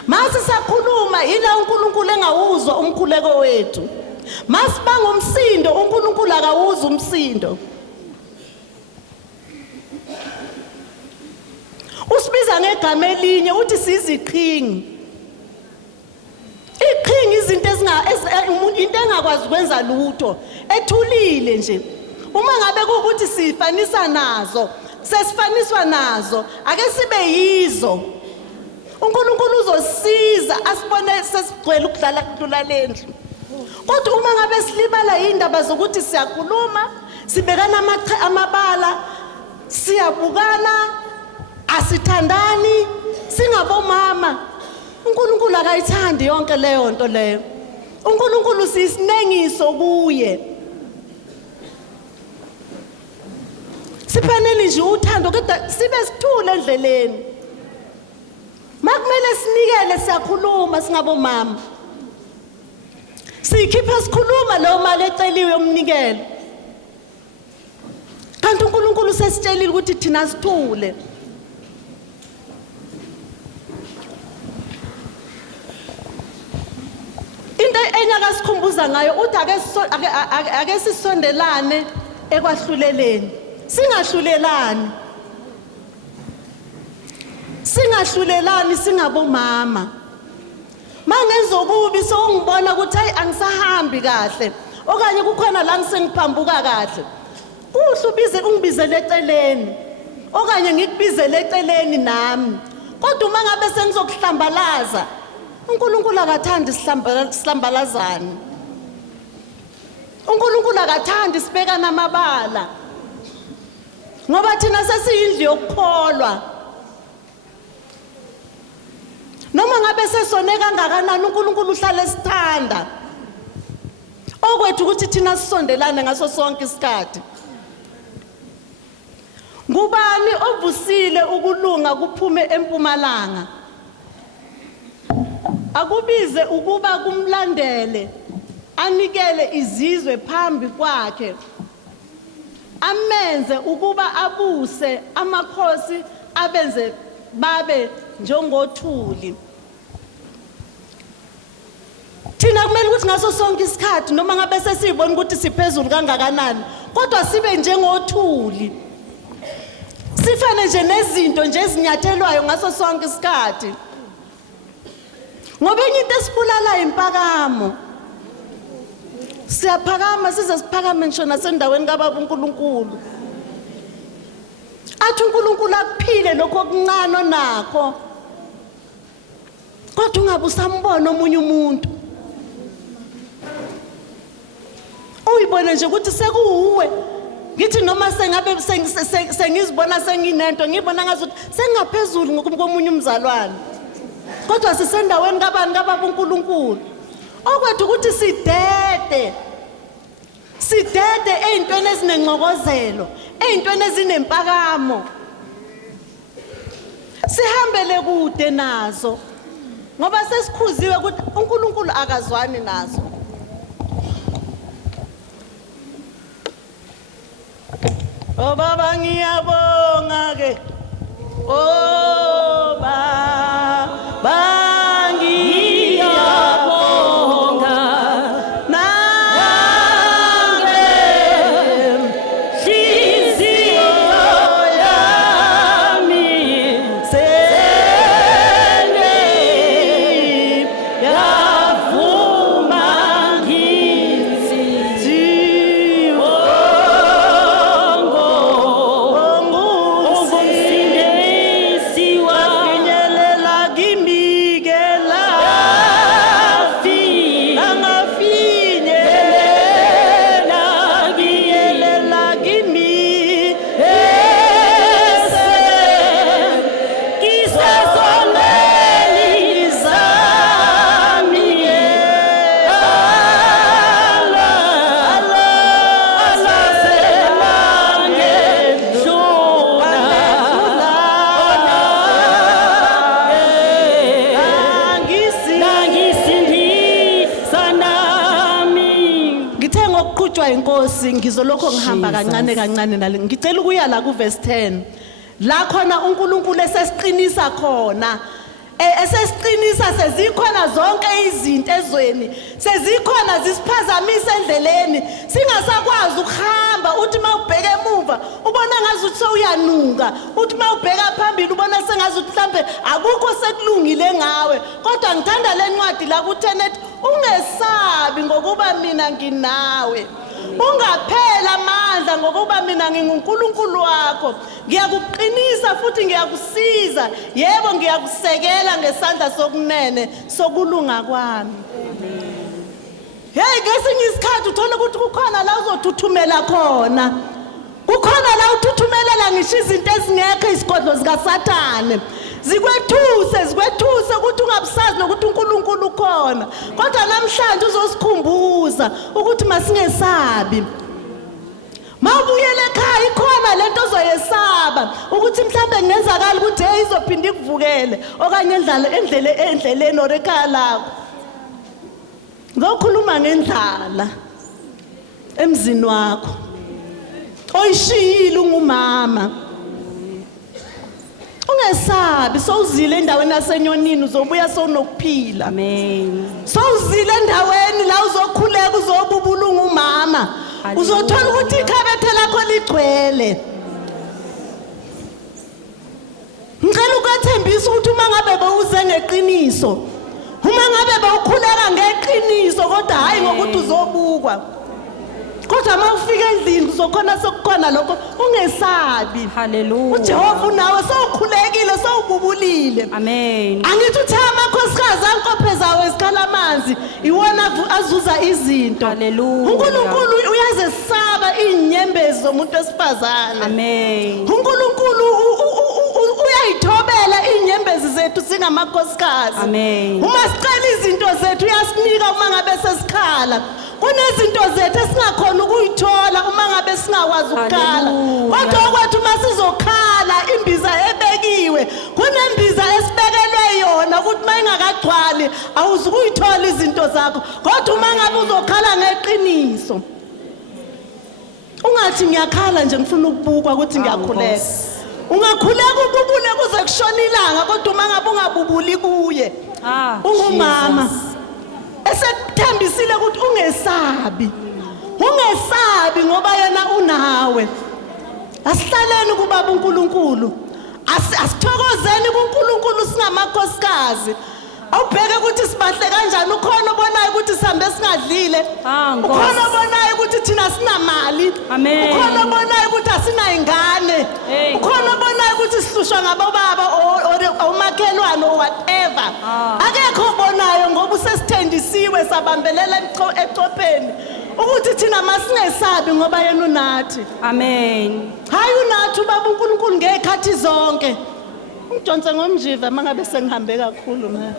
Masisakhuluma ila uNkulunkulu engawuzwa umkhuleko wethu. Masibanga umsindo uNkulunkulu akawuzwa umsindo. Usibiza ngegama elinye uthi siziqhingi. Iqhingi izinto umuntu into engakwazi ukwenza lutho ethulile nje uma ngabe ukuthi sifanisa nazo sesifaniswa nazo ake sibe yizo uNkulunkulu uzosiza asibone sesigcwele ukudlala kudlula lendlu kodwa uma ngabe silibala indaba zokuthi siyakhuluma sibekana amabala siyabukana asithandani singabomama uNkulunkulu akayithandi yonke leyo nto leyo uNkulunkulu sisinengiso kuye sifanele nje uthando kodwa sibe sithule endleleni makumele sinikele siyakhuluma singabomama sikhipha sikhuluma lo mali eceliwe yomnikelo kanti uNkulunkulu sesitshelile ukuthi thina sithule into enyaka sikhumbuza ngayo uthi ake sisondelane ekwahluleleni singahlulelani singabomama mangenzo kubi sowungibona ukuthi hayi angisahambi kahle okanye kukhona la ngisengiphambuka kahle kuhle ubize ungibizele eceleni okanye ngikubizele eceleni nami kodwa uma ngabe sengizokuhlambalaza uNkulunkulu akathandi sihlambalazane uNkulunkulu akathandi sibekana amabala ngoba thina sesiyindlu yokukholwa noma ngabe sesone kangakanani uNkulunkulu uhlala esithanda okwethu ukuthi thina sisondelane ngaso sonke isikhathi ngubani ovusile ukulunga kuphume eMpumalanga akubize ukuba kumlandele anikele izizwe phambi kwakhe amenze ukuba abuse amakhosi abenze babe njengothuli thina kumele ukuthi ngaso sonke isikhathi noma ngabe sesibona ukuthi siphezulu kangakanani kodwa sibe njengothuli sifane nje nezinto nje ezinyathelwayo ngaso sonke isikhathi ngoba into esibulala impakamo siyaphakama size siphakame ngisho nasendaweni kaBaba uNkulunkulu athi uNkulunkulu akuphile lokho okuncane nakho kodwa ungabe usambona omunye umuntu uyibona nje ukuthi sekuuwe ngithi noma sengabe sengizibona senginento ngibona ngazuthi sengaphezulu ngokomunye umzalwane kodwa sisendaweni kabani kaBaba uNkulunkulu okwethu ukuthi sidede ezintweni ezinengxokozelo ezintweni ezinempakamo sihambele kude nazo ngoba sesikhuziwe ukuthi uNkulunkulu akazwani nazo Baba ngiyabonga ke Baba ngiyabonga nange hliziyo yami senge yavuma ngithi inkosi ngizolokho ngihamba kancane nale ngicela ukuya la ku verse 10 la khona uNkulunkulu esesiqinisa khona esesiqinisa sezikhona zonke izinto ezweni sezikhona zisiphazamisa endleleni singasakwazi ukuhamba uthi mawubheka emuva ubona ngazuthi sewuyanuka uthi mawubheka phambili ubona sengazuthi mhlambe akukho sekulungile ngawe kodwa ngithanda lencwadi la ku 10 ungesabi ngokuba mina nginawe. Ungaphela amandla ngokuba mina nginguNkulunkulu wakho. Ngiyakuqinisa futhi ngiyakusiza. Yebo ngiyakusekela ngesandla sokunene sokulunga kwami. Hey ngesinye isikhathi uthola ukuthi kukhona la uzothuthumela khona. Kukhona la uthuthumelela ngisho izinto ezingekho isigodlo zikaSathane. Zikwethuse ukuthi ungabusazi nokuthi uNkulunkulu ukhona. Kodwa namhlanje uzosikhumbuza ukuthi masingesabi. Mawubuyele ekhaya ikhona lento ozoyesaba ukuthi mhlambe ngenzakala ukuthi hey izophinda ikuvukele okanye endleleni orekhaya lakho. Ngokhuluma ngendlala emzini wakho. Oyishiyile ungumama. Ungesabi sowuzile endaweni yasenyonini uzobuya sowunokuphila. Amen. Sowuzile endaweni la uzokhuleka uzobubula ungumama. Uzothola ukuthi ikhabethe lakho ligcwele. Ngicela ukuthembisa ukuthi uma ngabe bewuze ngeqiniso, uma ngabe bewukhuleka ngeqiniso kodwa hayi ngokuthi uzobukwa. Kodwa mawufika endlini uzokhona sokukhona lokho ungesabi. Hallelujah. uJehova nawe sowukhulekile sowububulile. Amen. Angithi uthe amakhosikazi anqophe zawo esikhala amanzi iwona azuza izinto. Hallelujah. uNkulunkulu uyazesaba inyembezi zomuntu wesifazane. Amen. uNkulunkulu uyayithobela inyembezi zethu singamakhosikazi. Amen. Uma sicela izinto zethu uyasinika uma ngabe sesikhala. Kunezinto zethu esingakhona ukuyithola uma ngabe singakwazi ukukhala. Kodwa kwethu masizokhala imbiza ebekiwe kunembiza esibekelwe yona ukuthi mayingakagcwali awuzukuyithola izinto zakho. Kodwa uma ngabe uzokhala ngeqiniso ungathi ngiyakhala nje ngifuna ukubukwa ukuthi ngiyakhuleka. Ungakhuleka ububule kuze kushona ilanga kodwa uma ngabe ungabubuli kuye ungumama. Esekuthembisile ukuthi ungesabi. Ungesabi ngoba yena unawe. Asihlaleni kubaba uNkulunkulu. Asithokozeni kuNkulunkulu singamakhosikazi. Awubheke ukuthi sibahle kanjani ukhona obonayo ukuthi sihambe singadlile. Ukhona obonayo ukuthi thina sinamali. Ukhona obonayo ukuthi asina ingane. Ukhona obonayo ukuthi sihlushwa ngabobaba omakhelwane or whatever. Akekho obonayo ngoba usesithendisiwe sabambelela ecopheni ukuthi thina masingesabi ngoba yena unathi. Amen. Hayi unathi ubaba uNkulunkulu ngekhathi zonke. Ungidonse ngomjiva mangabe sengihambe kakhulu mina.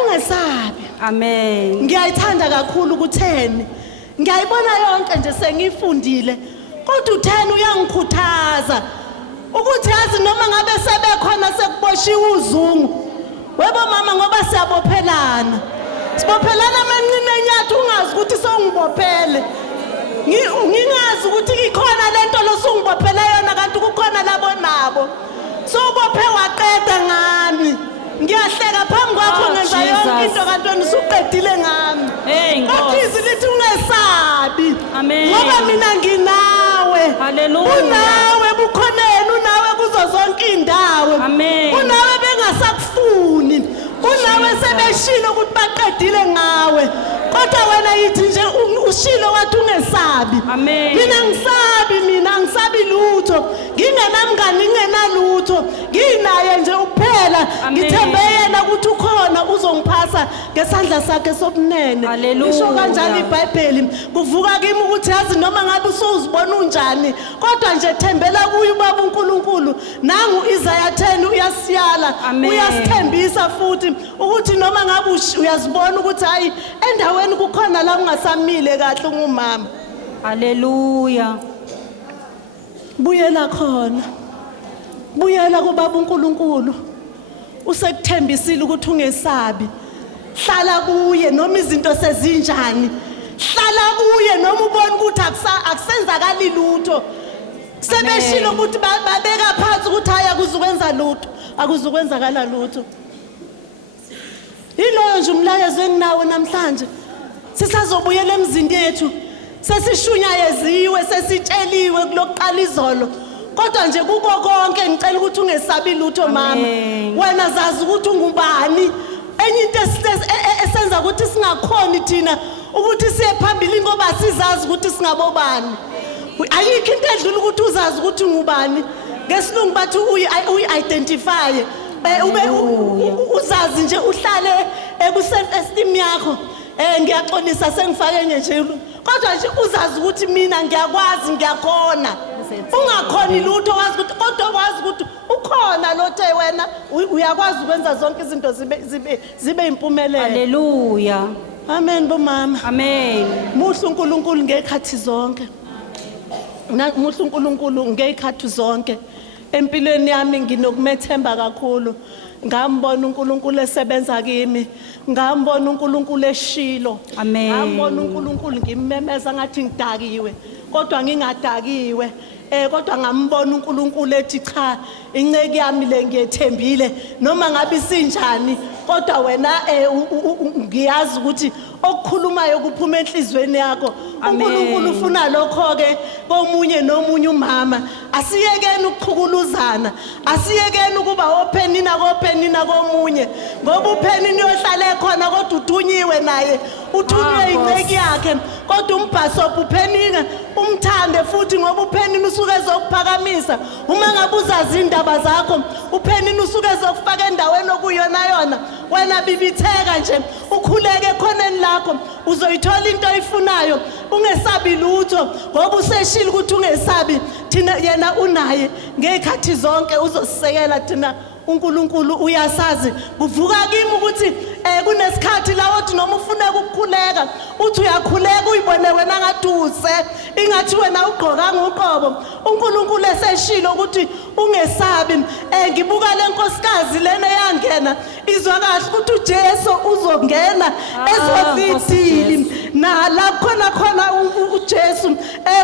Ungesabi. Amen. Ngiyayithanda kakhulu ukutheni. Ngiyayibona yonke nje sengifundile. Kodwa utheni uyangikhuthaza ukuthi yazi noma ngabe sebekhona sekuboshiwe uzungu. Webo mama ngoba siyabophelana. Sibophelana amancine enyathi ungazi ukuthi songibophele. Ngingazi ukuthi ikhona lento losungibophela yona kanti kukhona labo nabo. Sobophe waqeda ngami. Ngiyahleka phambi kwakho ngenza yonke into kanti wena usuqedile ngami. Kodwa izwi lithi ungesabi. Amen. Ngoba mina nginawe. Hallelujah. Unawe bukhoneni unawe kuzo zonke indawo. Amen. Unawe bengasakufuni. Unawe sebeshilo ukuthi baqedile ngawe. Kodwa wena yithi nje ushilo wathi ungesabi. Amen. Mina ngisabi lutho. Ngingenamngani ngingenalutho. Nginaye nje ukuphela. Ngithembe yena ukuthi ukhona uzongiphasa ngesandla sakhe sokunene. Ngisho kanjalo iBhayibheli kuvuka kimi ukuthi yazi noma ngabe usuzibona unjani kodwa nje thembela kuye ubaba uNkulunkulu. Nangu Isaiah 10 uyasiyala uyasithembisa futhi ukuthi noma ngabe uyazibona ukuthi hayi endaweni kukhona la ungasamile kahle ungumama. Hallelujah. Buyela khona. Buyela kubaba uNkulunkulu. Usekuthembisile ukuthi ungesabi. Hlala kuye noma izinto sezinjani. Hlala kuye noma ubona ukuthi akusenzakali lutho. Sebeshilo ukuthi babeka phansi ukuthi haya kuzukwenza lutho. Akuzukwenzakala lutho. Iloyo nje umlayezo enginawo namhlanje. Sisazobuyela emzini yethu. Sesishunyayeziwe sesitsheliwe kulokuqala izolo kodwa nje kuko konke ngicela ukuthi ungesabi lutho mama Amen. wena zazi ukuthi ungubani enye into esenza ukuthi singakhoni thina ukuthi siye phambili ngoba sizazi ukuthi singabobani ayikho into edlula ukuthi uzazi ukuthi ungubani ngesilungu bathi uyi-identify ube uzazi nje uhlale eku-self esteem yakho ngiyaxolisa sengifake nje kodwa nje uzazi ukuthi mina ngiyakwazi ngiyakhona ungakhoni lutho wazi ukuthi kodwa wazi ukuthi ukhona lothe wena uyakwazi ukwenza zonke izinto zibe impumelelo Haleluya. amen bomama Amen. muhle uNkulunkulu ngekhathi zonke muhle uNkulunkulu ngekhathi zonke empilweni yami nginokumethemba kakhulu ngambona uNkulunkulu esebenza kimi ngambona uNkulunkulu eshilo Amen. ngambona uNkulunkulu ngimemeza ngathi ngidakiwe kodwa ngingadakiwe kodwa ngambona uNkulunkulu ethi cha inceke yami le ngiyethembile noma ngabe sinjani kodwa wena ngiyazi ukuthi okukhulumayo kuphuma enhlizweni yakho uNkulunkulu ufuna lokho ke komunye nomunye umama asiyekeni ukuqhukuluzana asiyekeni ukuba ophenina komunye ngoba uphenini yohlala khona kodwa uthunyiwe naye uthunywe inceke yakhe kodwa umbhasopo uphenina umthande futhi ngoba uphenini usuke ezokuphakamisa uma ngabe uzazi indaba zakho uphenini usuke ezokufaka endaweni okuyona wena bibitheka nje ukhuleke khoneni lakho uzoyithola into oyifunayo ungesabi lutho ngoba useshila ukuthi ungesabi thina yena unaye ngekhathi zonke uzosisekela thina uNkulunkulu uyasazi kuvuka kimi ukuthi kunesikhathi la othi noma ufuna ukukhuleka uthi uyakhuleka uyibone wena ngaduse ingathi wena ugqokanga uqobo uNkulunkulu eseshilo ukuthi ungesabi ngibuka lenkosikazi lena yangena izwa kahle ukuthi uJesu uzongena ezofidili na la khona uJesu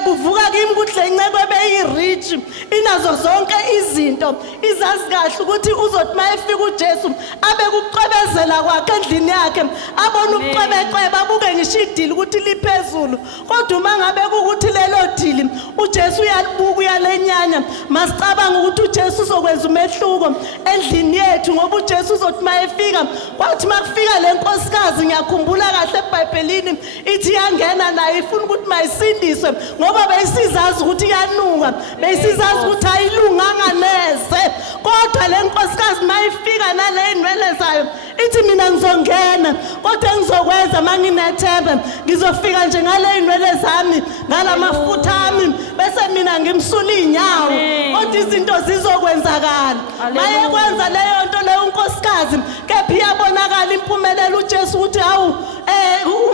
kuvuka kimi ukuthi lenceke beyirich inazo zonke izinto izazi kahle ukuthi uzothi mayefika uJesu abe kuqhebezela kwakhe endlini yakhe abona ubuqebecebe abuke ngisho idili ukuthi liphezulu kodwa uma ngabe ukuthi lelo dili uJesu uyalibuka uyalenyanya masicabanga ukuthi uJesu uzokwenza umehluko endlini yethu ngoba uJesu uzothi mayefika kwathi makufika lenkosikazi ngiyakhumbula kahle eBhayibhelini ithi yangena naye ifuna ukuthi mayisindiswe ngoba beyisizazi ukuthi iyanuka beyisizazi ukuthi ayilunganga neze kodwa lenkosikazi mayifika nale inwele zayo ithi mina ngizongena kodwa ngizokwenza manginethemba ngizofika nje ngale inwele zami ngalamafutha ami bese mina ngimsula inyawo kodwa izinto zizokwenzakala maye kwenza leyo nto leyo unkosikazi kephi yabonakala impumelelo uJesu uthi hawu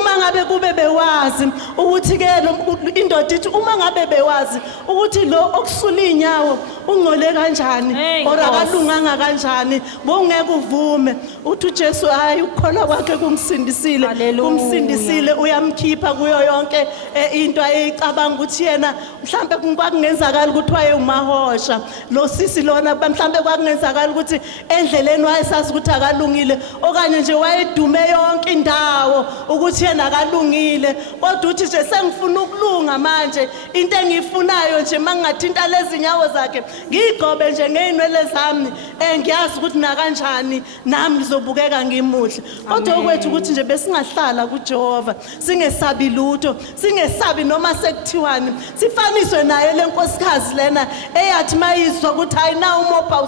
uma ngabe kube bewazi ukuthi ke indoda ithi uma ngabe bewazi ukuthi lo okusula inyawo ungcole kanjani or akalunganga kanjani bongeke uvume uthi uJesu hayi ukukholwa kwakhe kumsindisile uyamkhipha kuyo yonke into ayicabanga ukuthi yena mhlambe kwakungenzakala ukuthi waye umahosha lo sisi lona mhlambe kwakungenzakala ukuthi endleleni wayesazi ukuthi akalungile okanye nje wayedume yonke indawo ukuthi yena akalungile kodwa uthi nje sengifuna ukulunga manje into engiyifunayo nje mangingathinta lezi nyawo zakhe ngigobe nje ngeinwele zami ngiyazi ukuthi na kanjani nami ngizobukeka ngimuhle kodwa okwethu ukuthi nje besingahlala kuJehova singesabi lutho singesabi noma sekuthiwani sifaniswe naye lenkosikazi lena eyathi mayizwa ukuthi ayina umopha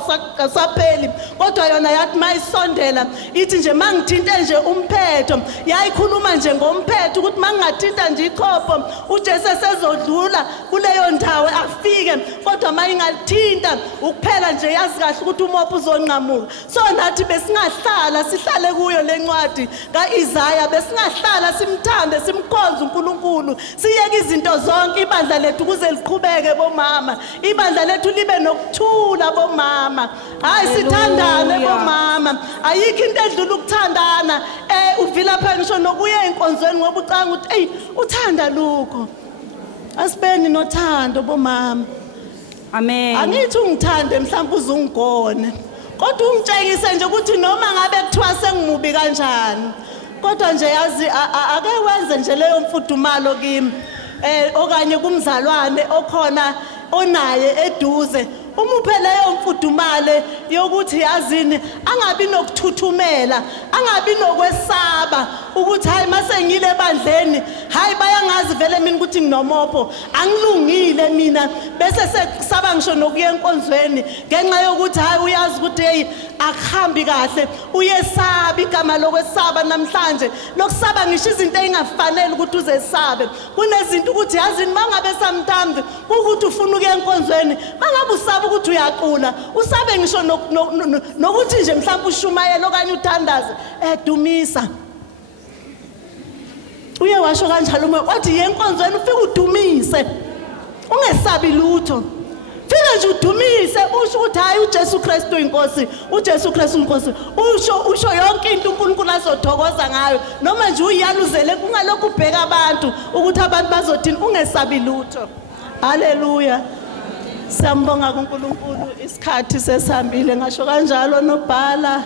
usapheli kodwa yona yathi mayisondela ithi nje mangithinte nje umphetho yayikhuluma nje ngomphetho ukuthi mangingathinta nje ikhopho uJesu sezodlula kuleyo ndawo afike kodwa mayingathinta ukuphela nje yazi kahle ukuthi umopha uzonqamuka so nathi besingahlala sihlale kuyo lencwadi kaIsaya besingahlala simthande simkhonza uNkulunkulu siyeke izinto zonke ibandla lethu kuze liqhubeke bomama ibandla lethu libe nokuthula bomama hayi sithandane bomama ayikho into edlula ukuthandana uvila phela ngisho nokuya enkonzweni ngoba ucanga ukuthi hey uthanda lokho asibeni nothando bomama Amen. angithi ungithande mhlawumbe uzungigone kodwa ungitshengise nje ukuthi noma ngabe kuthiwa sengimubi kanjani kodwa nje yazi ake wenze nje leyo mfudumalo kimi okanye kumzalwane okhona onaye eduze umuphe leyo mfudumale yokuthi yazini angabi nokuthuthumela angabi nokwesaba ukuthi hayi mase ngile ebandleni hayi bayangazi vele mina ukuthi nginomopho angilungile mina bese sekusaba ngisho nokuya enkonzweni ngenxa yokuthi hayi uyazi ukuthi hey akuhambi kahle uyesaba igama lokwesaba namhlanje lokusaba ngisho izinto engafanele ukuthi uzesabe kunezinto ukuthi yazini mangabe sometimes ukuthi ufuna ukuya enkonzweni mangabe usaba ukuthi uyaqula usabe ngisho nokuthi nje mhlawumbe ushumayela okanye uthandaze dumisa uye washo kanjalo umoya wathi yenkonzweni ufike udumise ungesabi lutho fika nje udumise usho ukuthi hayi uJesu Kristu inkosi uJesu Kristu inkosi usho yonke into uNkulunkulu azothokoza ngayo noma nje uyaluzele kungalokho ubheka abantu ukuthi abantu bazothini ungesabi lutho haleluya siyambonga kuNkulunkulu isikhathi sesihambile ngasho kanjalo nobhala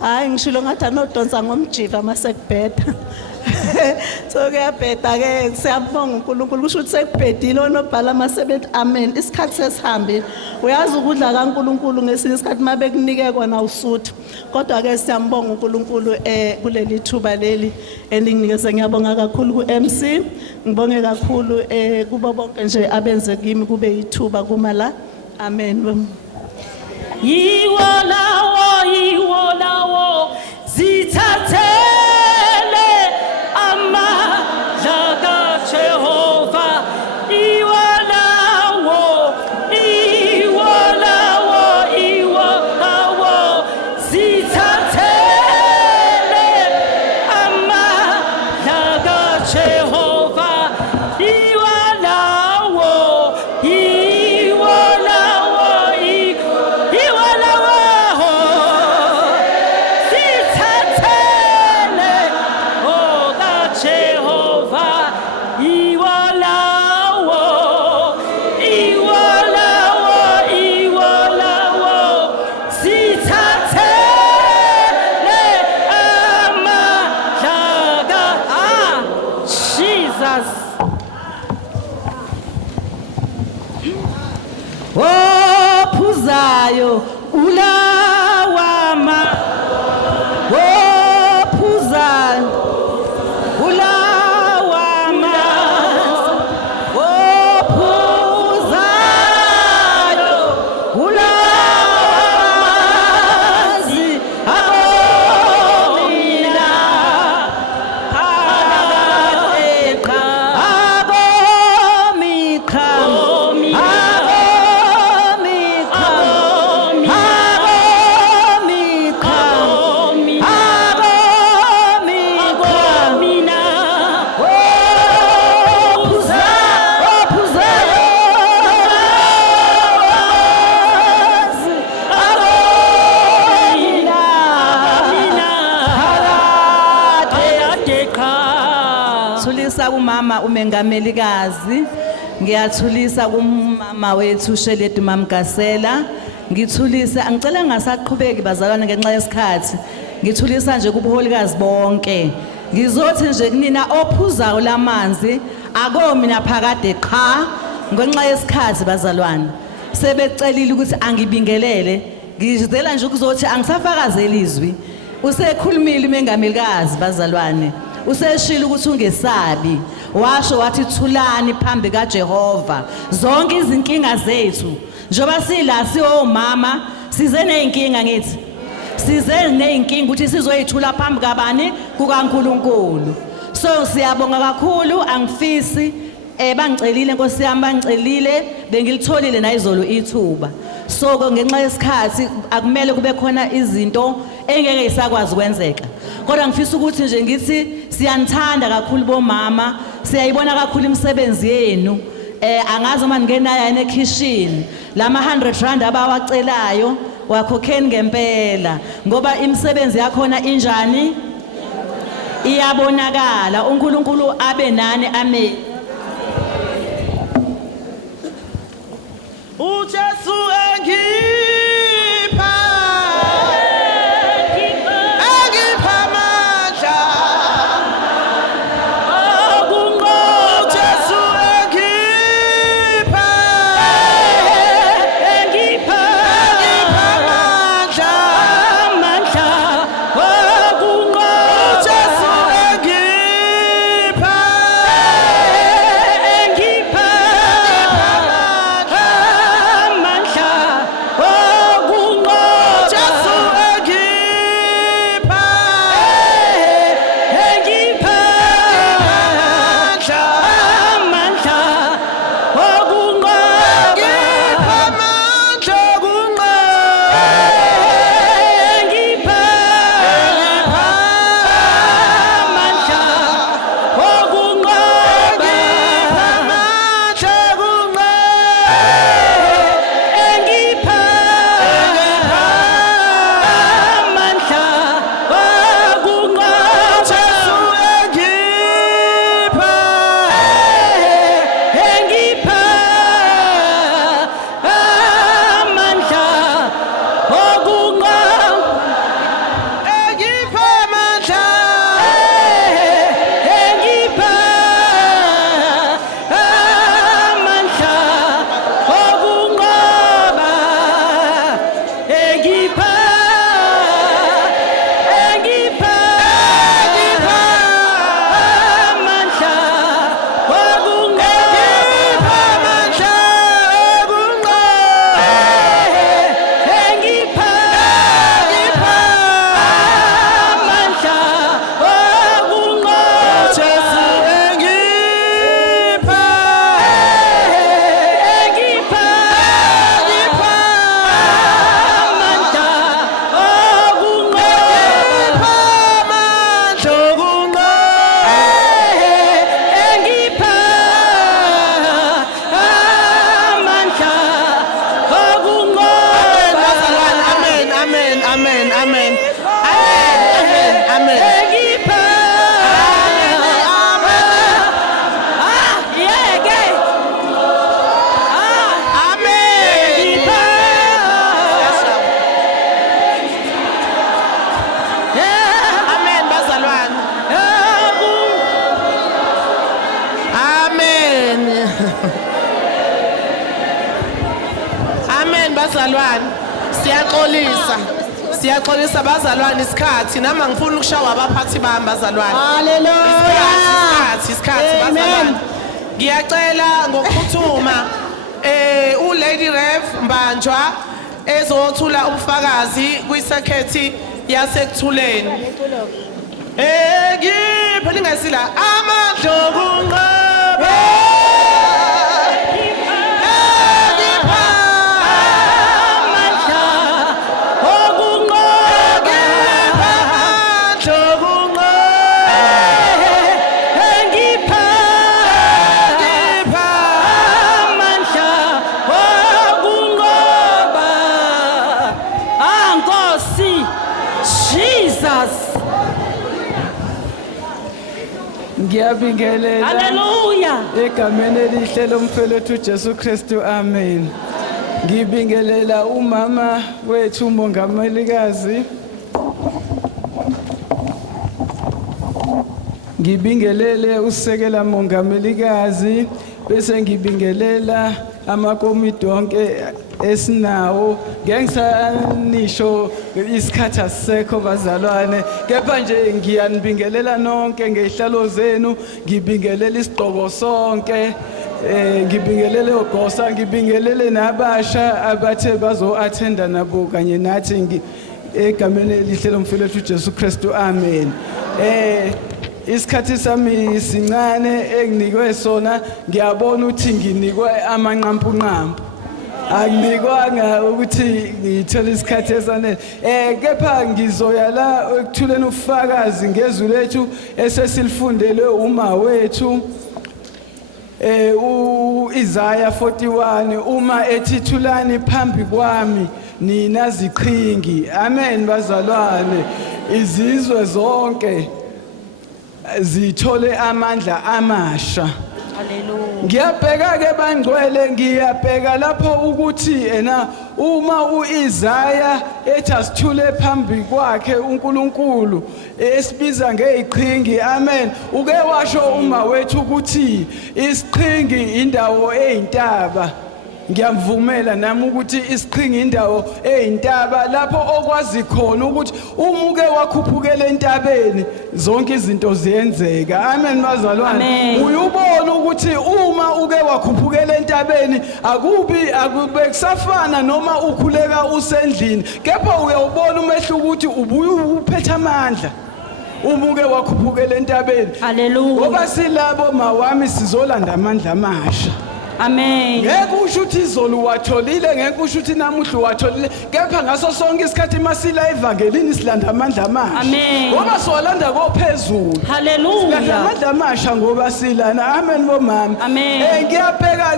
hayi ngishilo ngathi anodonsa ngomjiva masekubheda so kuyabheda ke siyabonga uNkulunkulu kusho ukuthi sekubhedile onobhala masebethi amen isikhathi sesihambile uyazi ukudla kaNkulunkulu ngesinye isikhathi mabekunike kona usuthu kodwa ke siyambonga uNkulunkulu kuleli thuba leli eninginikeze ngiyabonga kakhulu kuMC ngibonge kakhulu kubo bonke nje abenze kimi kube yithuba kuma la amen Yiwo lawo zithathele amandla kaJehova Yiwo lawo zithathele amandla kaJehova Yiwo lawo ophuzayo ulawama ophuzayo ulawama ophuzayo ulawazi abomina akadeqa abomikha Thulisa kumama umengamelikazi ngiyathulisa kumama wethu Sheleti Mamgasela ngithulisa angicela ngasaqhubeki bazalwane ngenxa yesikhathi ngithulisa nje kubuholikazi bonke ngizothi nje kunina ophuzayo lamanzi akomina phakade qha ngenxa yesikhathi bazalwane sebecelile ukuthi angibingelele ngizela nje ukuzothi angisafakazeli izwi usekhulumile umengamelikazi bazalwane useshila ukuthi ungesabi washo wathi thulani phambi kaJehova zonke izinkinga zethu njoba sila siomama size nezinkinga ngithi size nezinkinga ukuthi sizoyithula phambi kabani kukaNkuluNkulu so siyabonga kakhulu angifisi bangicelile Nkosi yami bangicelile bengilitholile na izolo ithuba so ngenxa yesikhathi akumele kube khona izinto engeke isakwazi kwenzeka kodwa ngifisa ukuthi nje ngithi siyanthanda kakhulu bomama siyayibona kakhulu imisebenzi yenu angazi uma ningenaya ekitchen lama 100 rand abawacelayo wakhokheni ngempela ngoba imisebenzi yakhona injani iyabonakala uNkulunkulu abe nani amen uJesu bazalwane siyaxolisa bazalwane isikhathi nama ngifuna ukushawa abaphathi bami bazalwane isikhathi bazalwane ngiyacela ngokuphuthuma uLady Rev Mbanjwa ezothula ubufakazi kwisekhethi yasekuthuleni ngiphe ningasila amandla okunqaba Ngiyabingelela Hallelujah. egameni elihle lomfowethu uJesu Kristu amen. Ngibingelela umama wethu umongamelikazi. Ngibingelele usekela mongamelikazi bese ngibingelela amakomiti onke esinawo ngengisanisho isikhathi asisekho bazalwane kepha nje ngiyanibingelela nonke ngehlalo zenu ngibingelela isigqoko sonke ngibingelele uGosa ngibingelele nabasha abathe bazo attenda nabo kanye nathi egameni elihle lomfowethu uJesu Kristu amen. Isikhathi sami sincane enginikwe sona ngiyabona ukuthi nginikwe amanqampunqampu anginikwanga ukuthi ngithola isikhathi esanele kepha ngizoya la ekuthuleni ufakazi ngezwi lethu esesilifundele uma wethu uIsaiah 41 uma ethithulani phambi kwami nina ziqhingi amen bazalwane izizwe zonke zithole amandla amasha. Hallelujah. Ngiyabheka ke bangcwele ngiyabheka lapho ukuthi uma uIsaiah ethi asithule phambi kwakhe uNkulunkulu esibiza ngeziqhingi amen uke washo uma wethu ukuthi isiqhingi indawo eyintaba ngiyamvumela nami ukuthi isiqhingi indawo eyintaba lapho okwazi khona ukuthi umuke wakhuphukela entabeni zonke izinto ziyenzeka amen bazalwane uyubona ukuthi uma uke wakhuphukela entabeni akube kusafana noma ukhuleka usendlini kepha uyawubona umehluko ukuthi ubuye uphethe amandla umuke wakhuphukela entabeni. Hallelujah. Ngoba silabo mawami sizolanda amandla amasha. Amen. Ngeke usho ukuthi izolo watholile ngeke usho ukuthi namuhla watholile kepha ngaso sonke isikhathi masila evangelini silanda amandla amasha. Amen. Ngoba siwalanda kophezulu. Hallelujah. Silanda amandla amasha ngoba silana amen bomama. Amen.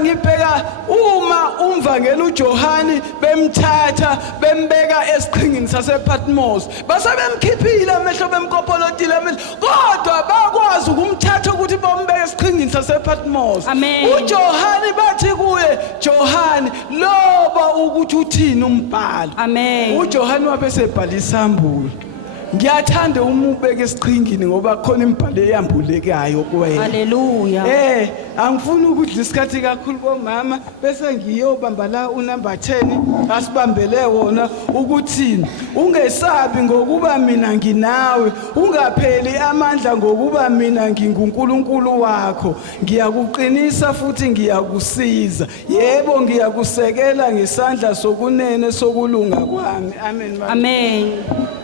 Ngibheka uma umvangeli uJohani bemthatha bembeka esiqhingini sasePatmos basebemkhiphile amehlo bemkopolotile kodwa bakwazi ukumthatha ukuthi bombeke esiqhingini sasePatmos. uJohani bathi kuye Johani loba ukuthi uthini umbhalo. Amen. uJohani wabesebhala isambulo. Ngiyathanda umubeke esiqhingini ngoba khona imibhalo eyambulekayo kuwena. Hallelujah. Angifuni ukudla isikhathi kakhulu bomama bese ngiyobamba la unumber 10 asibambele wona ukuthi ungesabi ngokuba mina nginawe ungapheli amandla ngokuba mina nginguNkulunkulu wakho ngiyakuqinisa futhi ngiyakusiza yebo ngiyakusekela ngesandla sokunene sokulunga kwami amen. Amen.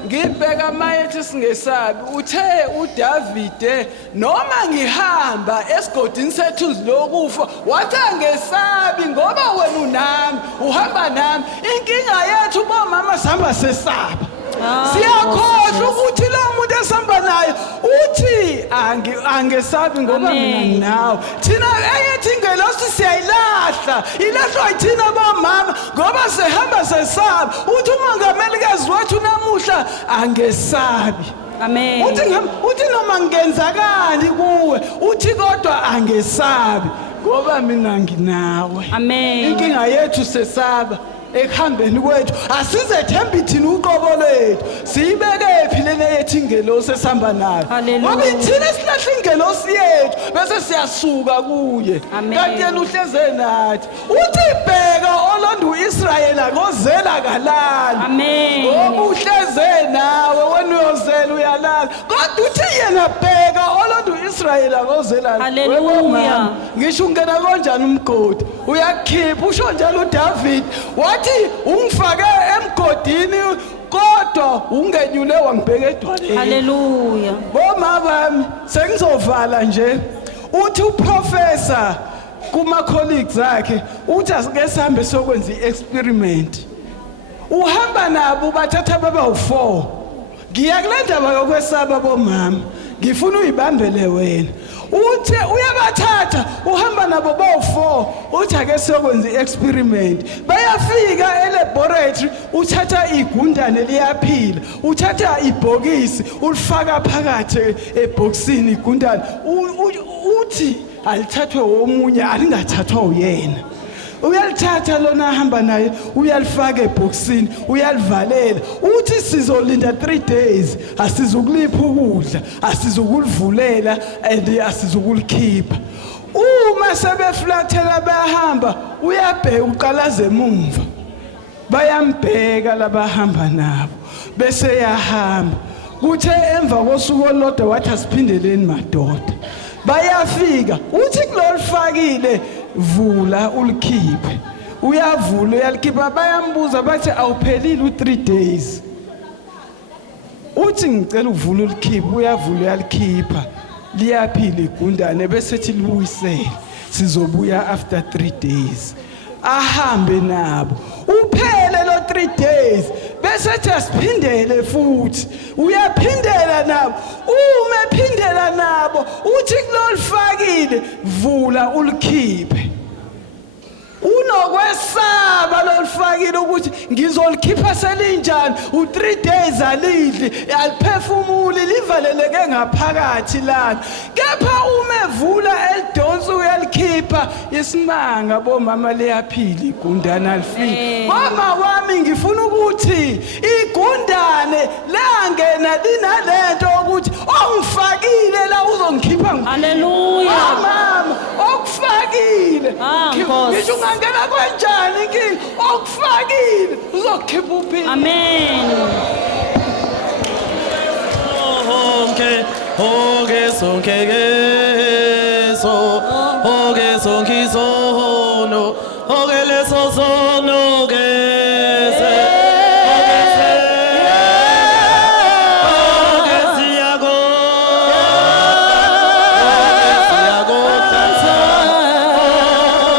Ngibheka mayethi singesabi uthe uDavide noma ngihamba esigodini sethu lokufa wathi angesabi ngoba wena unami uhamba nami inkinga yethu bomama sihamba sesaba siyakhohlwa ukuthi lo muntu esihamba naye uthi angesabi ngoba mina nawe thina eyethi ingelosi siyayilahla ilahlwa yithina bomama ngoba sihamba sesaba uthi umongamelikazi wethu namuhla angesabi. Amen. Uthi noma ngenzakani kuwe uthi kodwa angesabi ngoba mina nginawe. Amen. Inkinga yethu sesaba ekuhambeni kwethu asizethemba ithina uqobo lwethu siyibeke phi lena yethi ingelosi esihamba nayo Hallelujah. ngoba ithina silahla ingelosi yethu bese siyasuka kuye Amen. kanti yena uhleze nathi uthi bheka olonda uIsrayeli akozela kalala Amen. ngoba uhleze nawe wena uyozela uyalala kodwa uthi yena bheka olonda uIsrayeli akozela Hallelujah. ngisho ungena kanjani umgodi uyakhipha usho njalo uDavid wathi ungifake emgodini kodwa ungenyule wangibheka edwaleni Hallelujah. Boma bami sengizovala nje uthi uprofessor kuma colleagues akhe uthi asike sihambe sokwenza iexperiment uhamba nabo bathatha baba u4 ngiya kulendaba yokwesaba bomama ngifuna uyibambele wena uthi uyabathatha uhamba nabo bawu4 uthi ake sokwenza iexperiment bayafika elaboratory uthatha igundane liyaphila uthatha ibhokisi ulifaka phakathi eboxini igundane uthi alithathwe omunye alingathathwa uyena uyalithatha lona ahamba naye uyalifaka eboxini uyalivalela uthi sizolinda 3 days asizukulipha ukudla asizukulivulela and asizukulikhipha uma sebeflathela bayahamba uyabheka uqalaza emuva bayambheka labahamba nabo bese yahamba kuthe emva kosuku olodwa wathi asiphindeleni madoda bayafika uthi kulolifakile vula ulikhiphe uyavula uyalikhipha bayambuza bathi awuphelile u3 days uthi ngicela uvula ulikhiphe uyavula uyalikhipha liyaphila igundane bese thi libuyisele sizobuya after 3 days ahambe nabo uphele lo 3 days bese ethi asiphindele futhi uyaphindela nabo uma ephindela nabo uthi kulolifakile vula ulikhiphe unokwesaba lolifakile ukuthi ngizolikhipha selinjani u3 days alidli aliphefumuli livaleleke ngaphakathi lana kepha uma evula elidonsi uyalikhipha isimanga bomama liyaphila igundane alifiki mama wami ngifuna ukuthi igundane langena linalento ukuthi ongifakile la uzongikhipha Hallelujah. mama okufakile Nkosi. ngisho ungangena kanjani inkingi okufakile uzokhipha uphila Amen. Oge sonke geso oge sonki sono oge leso sono gese oge siago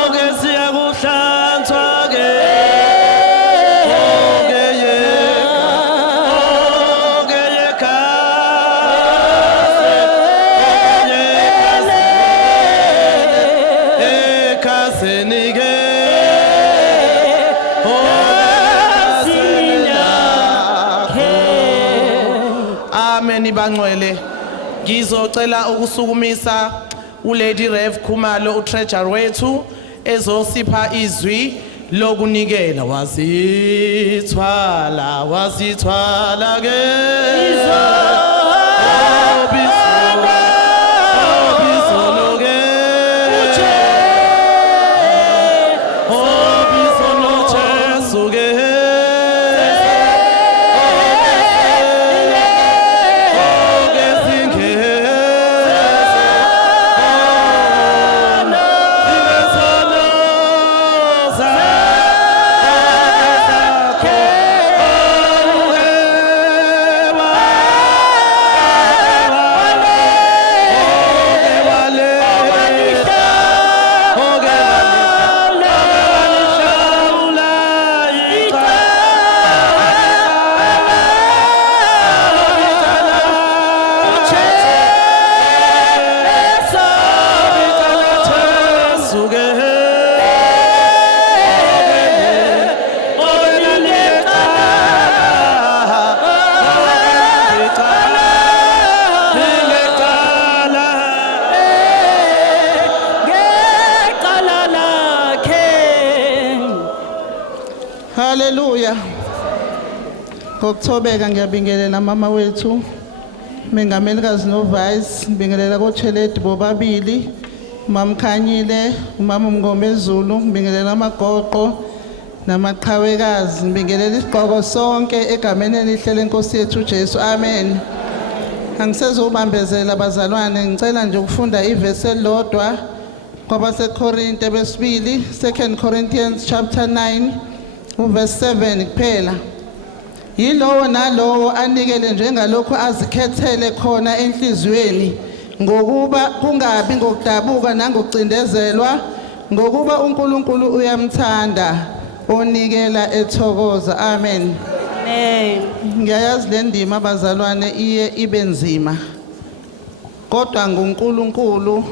oge siago shantswa ge oge ye ka Amen bangcwele ngizocela ukusukumisa uLady Rev Khumalo uTreasurer wethu ezosipha izwi lokunikela wazithwala ke Hallelujah. Ngokuthobeka ngiyabingelela mama wethu. Mengamelikazi no vice, ngibingelela koCheledi bobabili. Mamkhanyile, umama Mngomezulu, ngibingelela amagoqo namaqhawekazi, ngibingelela isigqoko sonke egameni elihle lenkosi yethu Jesu. Amen. Angisezobambezela bazalwane, ngicela nje ukufunda ivesi elilodwa kwabaseKorinte besibili, 2 Corinthians chapter 9 uverse 7 kuphela. Yilowo nalowo anikele njengalokho azikhethele khona enhliziyweni, ngokuba kungabi ngokudabuka nangokucindezelwa, ngokuba uNkulunkulu uyamthanda onikela ethokoza. Amen. Amen. Ngiyayazi le ndima abazalwane iye ibe nzima, kodwa nguNkulunkulu,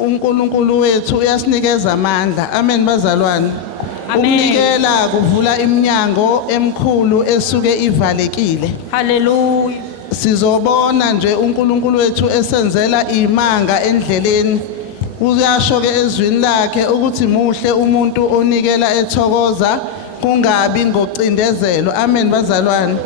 uNkulunkulu wethu uyasinikeza amandla. Amen bazalwane. Ukunikela kuvula iminyango emkhulu esuke ivalekile. Hallelujah. Sizobona nje uNkulunkulu wethu esenzela imanga endleleni. Uyasho ke ezwini lakhe ukuthi muhle umuntu onikela ethokoza, kungabi ngocindezelwa. Amen bazalwane.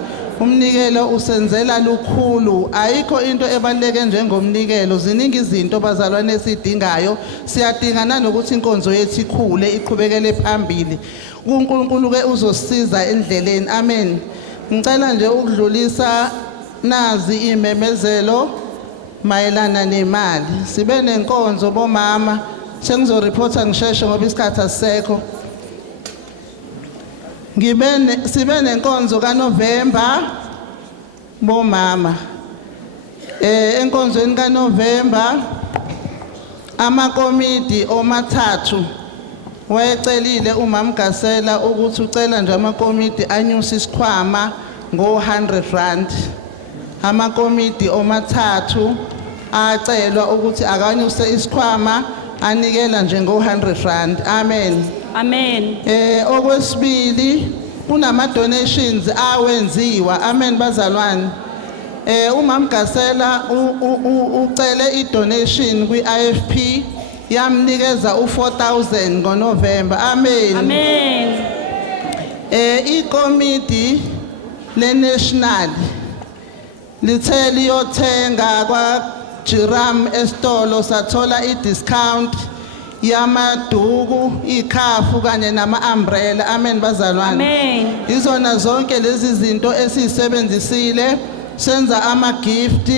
Umnikelo usenzela lukhulu, ayikho into ebaleke njengomnikelo. Ziningi izinto bazalwane esidingayo, siyadingana nokuthi inkonzo yethu ikhule iqhubekele phambili. uNkulunkulu ke uzosiza endleleni. Amen. Ngicela nje ukudlulisa nazi imemezelo mayelana nemali. Sibe nenkonzo bomama, sengizoreporta ngisheshe ngoba isikhathi asisekho. Sibe nenkonzo kaNovember bomama. Enkonzweni kaNovember amakomiti omathathu wayecelile uMama Gasela ukuthi ucela nje amakomiti anyusa isikhwama ngo-R100. Amakomiti omathathu acelwa ukuthi akanyuse isikhwama anikela nje ngo-R100. Amen. Amen. Okwesibili kunama donations awenziwa. Amen bazalwane. uMama Gasela ucele idonation kwi-IFP yamnikeza u4,000 ngoNovember. Amen. Amen. Ikomiti lenational lithe liyothenga kwa Jiram esitolo sathola idiscount yamaduku, ikhafu kanye nama-umbrella. Amen bazalwane. Amen. Izona zonke lezi zinto esizisebenzisile senza ama-gift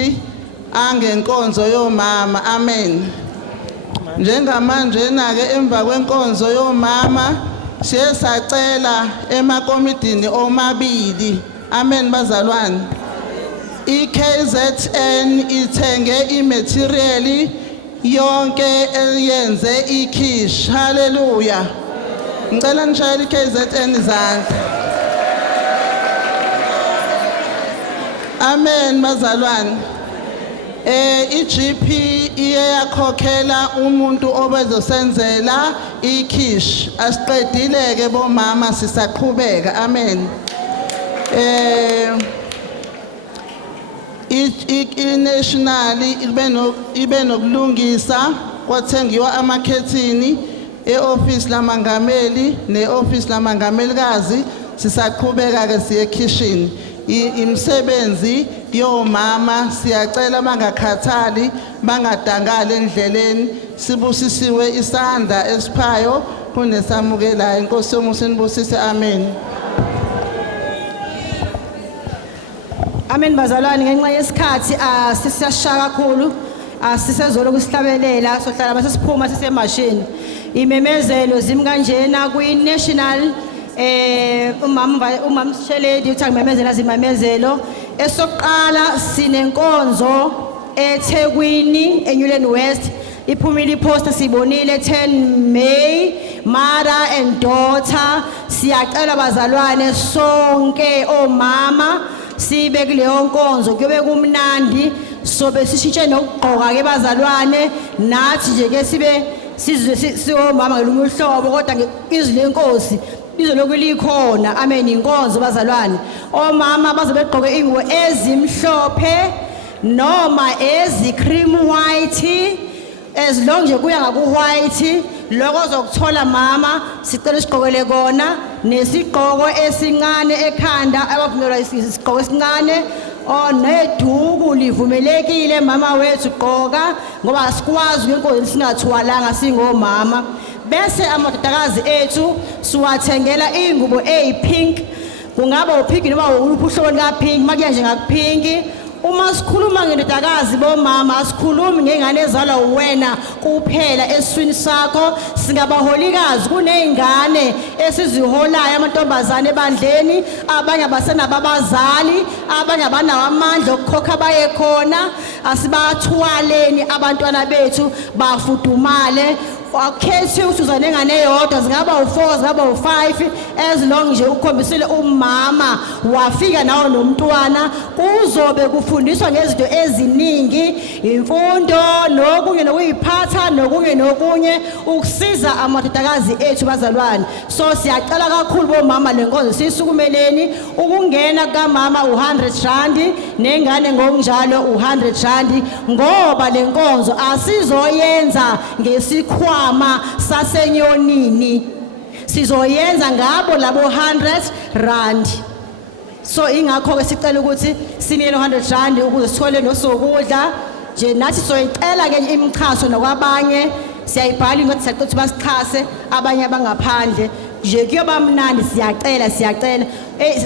angenkonzo yomama. Amen. Njengamanje na-ke emva kwenkonzo yomama siye sacela emakomidini omabili. Amen bazalwane. iKZN ithenge imaterial yonke eyenze ikhishi. Hallelujah. Ngicela nishayele iKZN izandla. Amen bazalwane. iGP iye yakhokhela umuntu obezosenzela ikhishi. Asiqedile-ke bomama sisaqhubeka. Amen. National ibe nokulungisa kwathengiwa amakhethini e-office lamangameli ne-office lamangamelikazi. Sisaqhubeka ke siye kitchen. Imsebenzi yomama siyacela bangakhathali, bangadangali endleleni. Sibusisiwe isandla esiphayo kunesamukelayo. Inkosi yomusa inibusise. Amen. Amen bazalwane, ngenxa yesikhathi sisiyashaya kakhulu, sisezolo kusihlabelela, sohlala base siphuma sisemashini. Imemezelo zimi kanjena kwi-national umama Sheledi uthi ngimemezela zimemezelo. Esokuqala sinenkonzo eThekwini eNewland West, iphumile iposter sibonile 10 May, mother and daughter. Siyacela bazalwane sonke omama sibe kuleyo nkonzo, kuyobe kumnandi, sobe sishintshe nokugqoka ke bazalwane, nathi nje ke sibe sizwe siomama ngelunye uhlobo, kodwa izwi lenkosi izoloku likhona. Amen. Inkonzo bazalwane, omama bazobe begqoke ingubo ezimhlophe noma ezi cream white, as long nje kuya ngaku white lokho ozokuthola mama sicela isigqokele kona nesigqoko esincane ekhanda abavumelwa isigqoko esincane neduku livumelekile mama wethu gqoka ngoba asikwazi inkonzo singathwalanga singomama bese amadodakazi ethu siwathengela ingubo eyipink kungaba upink noma uhlobo lika pink makuya nje ngakupink uma sikhuluma ngendodakazi bomama asikhulumi ngengane ezalwa wena kuphela eswini sakho singabaholikazi kunezingane esiziholayo amantombazane ebandleni abanye abasenababazali abanye abanawo amandla okukhokha baye khona asibathwaleni abantwana bethu bafudumale akhethi usuzane engane eyodwa zingaba u4 zingaba u5 as long nje ukhombisile umama wafika nawo nomntwana kuzobe kufundiswa ngezinto eziningi imfundo nokunye nokuyiphatha nokunye ukusiza amadodakazi ethu bazalwane so siyacela kakhulu bomama lenkonzo sisukumeleni ukungena kamama u100 nengane ngokunjalo u100 ngoba lenkonzo asizoyenza ngesikhwa sasenyonini sizoyenza ngabo labo 100 so ingakho ke sicela ukuthi sinike 100 ukuze sithole nosokudla nje nathi soyicela ke imikhaso nokwabanye siyayibhala ukuthi siyacela basichase abanye abangaphandle nje kuyoba mnandi siyacela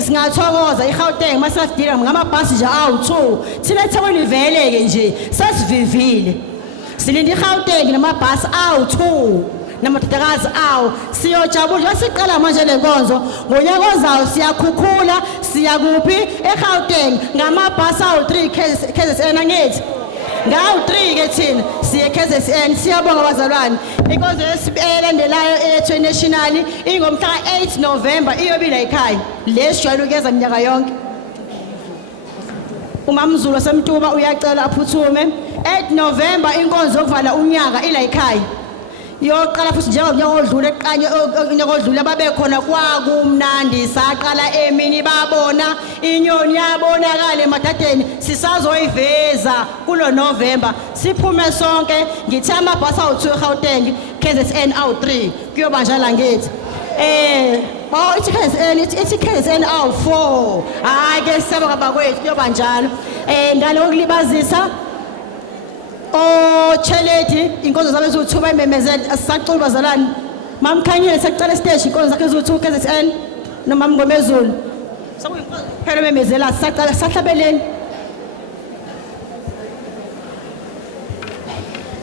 singathokoza iGauteng masidira ngamabhasi nje awu2 thina eThekwini veleke nje sasivivile silinda iGauteng namabhasi awu2 namadodakazi awu siyojabula siqala manje lenkonzo ngonyaka ozayo siyakhukhula siyakuphi eGauteng ngamabhasi awu3 KZN angithi ngawu3 ke thina siye KZN siyabonga abazalwane inkonzo elandelayo ethu national ingomhla ka8 November iyobila ekhaya lesijwayele ukuyeza minyaka yonke uMamzulu waseMtuba uyacela aphuthume 8 November inkonzo yokuvala unyaka ila ekhaya yoqala futhi njengonyaka odlule eqanye unyaka odlule babekhona kwakumnandi saqala emini babona inyoni yabonakala emadadeni sisazoyiveza kulo November siphume sonke ngithi amabhasi awu2 eGauteng KZN awu3 kuyobanja la ngithi ithi KZN awu4 hayi ke sisaba bakwethu kuyobanjalo ngale okulibazisa Cheleti inkonzo zabe zithuba imemezela asisacula bazalwane mamkhanyile sekucela stage inkonzo zakhe zithu KZN noma Mngomezulu sokuyinkonzo phela imemezela sisacala sahlabeleni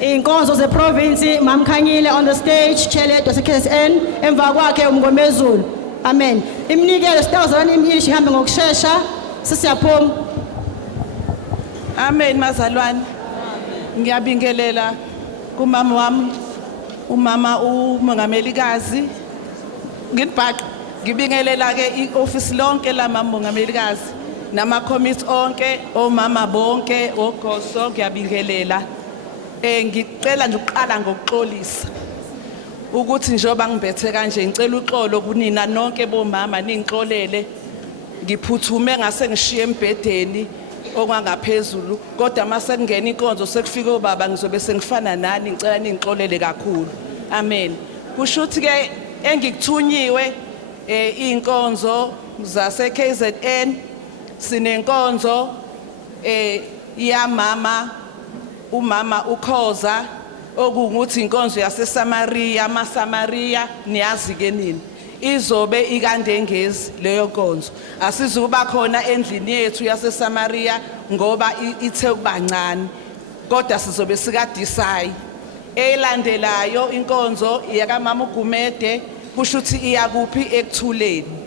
inkonzo ze province mamkhanyile on the stage Cheleti wase KZN emva kwakhe uMngomezulu amen imnikelo sitawuzalwane imishi ihambe ngokusheshsha sisiyaphuma amen mazalwane ngiyabingelela kumama wami umama umongamelikazi ngibhaqe ngibingelela ke ioffice lonke la mama mongamelikazi nama committee onke omama bonke ogoso ngiyabingelela ngicela nje uqala ngokuxolisa ukuthi njoba ngibethe kanje ngicela uxolo kunina nonke bomama ningixolele ngiphuthume ngase ngishiye embedeni ongangaphezulu kodwa mase kungena inkonzo sekufika obaba ngizobe sengifana nani ngicela ningixolele kakhulu amen kusho ukuthi ke engikuthunyiwe inkonzo zase KZN sinenkonzo ya umama ukhoza okungukuthi inkonzo yase Samaria amaSamaria niyazi ke nini izobe ikandengezi leyo nkonzo asizuba khona endlini yethu yase Samaria ngoba ithe kubancane kodwa sizobe sika decide elandelayo inkonzo yaka mama uGumede kusho ukuthi iya kuphi ekuthuleni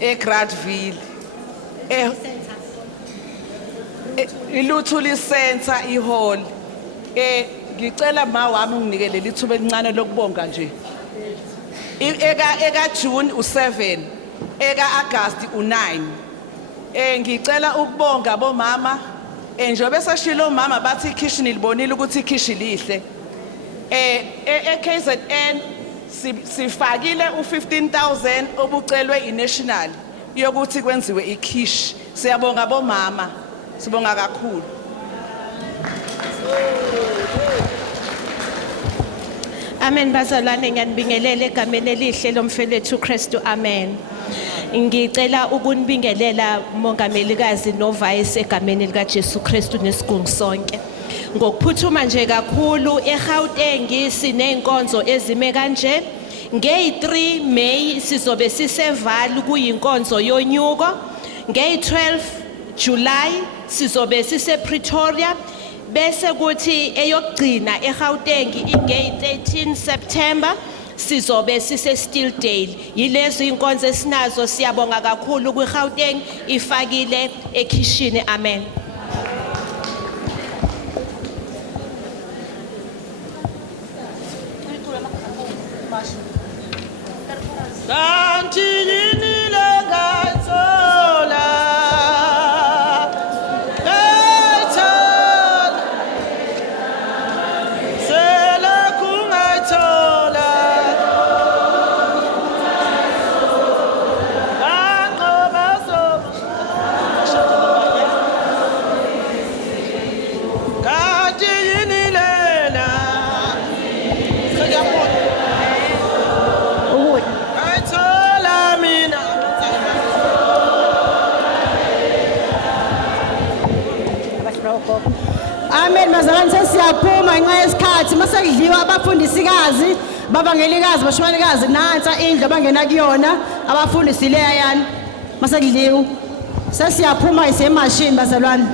eGradville iluthuli center ihall ngicela ma wami unginikele lithuba elincane lokubonga nje eka June u7 eka August u9 ngicela ukubonga bomama njobe sashilo mama bathi ikhishi nilibonile ukuthi ikhishi lihle eKZN sifakile u15,000 obucelwe iNational yokuthi kwenziwe ikhishi siyabonga bomama sibonga kakhulu Amen bazalwane ngiyanibingelela egameni elihle lomfowethu Kristu. Amen. Ngicela ukunibingelela mongamelikazi no vice egameni lika Jesu Kristu nesigungu sonke. Ngokuphuthuma nje kakhulu eGauteng sinenkonzo ezime kanje. Nge-3 May sizobe siseval kuyinkonzo yonyuko. Nge-12 July sizobe sise Pretoria. Bese kuthi eyokugcina eGauteng inge-13 September sizobe sise Stilldale. Yilezo inkonzo esinazo, siyabonga kakhulu kwiGauteng ifakile ekhishini. Amen. Kanti yini lengathola ngayithola selokhu ngayithola kanqoba kanti yini lena ngayithola mina. Amen bazalwane sesiyaphuma ngenxa yesikhathi masekudliwa abafundisikazi babangelikazi bashwanikazi nansa indlu abangena kuyona abafundisi leya yani masekudliwa sesiyaphuma isemashini bazalwane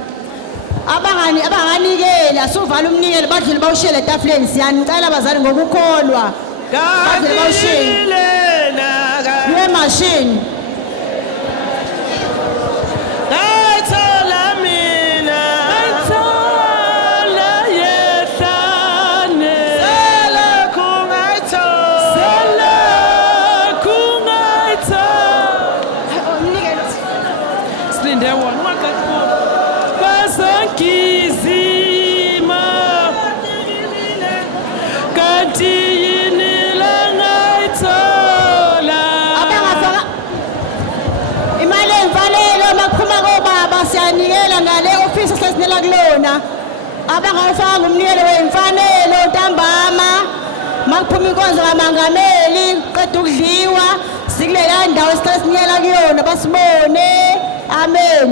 abanganikela suvala umnikelo badlule bawushiyele etafuleni siyanicela bazali ngokukholwa Kanti yini lena yemashini ngayithola mina. Thola yehlane Selokhu ngayithola silinde wona ungaqaqi basangizima kanti yini langayithola abangafaka imali emfanelo makuphuma kobaba siyanikela ngale office sesinela kulona abangafaka umnikelo wemfanelo ntambama makuphuma inkonzo kaMangameli qeda ukudliwa sikulela ndawo sitasinikela kuyona basibone. Amen.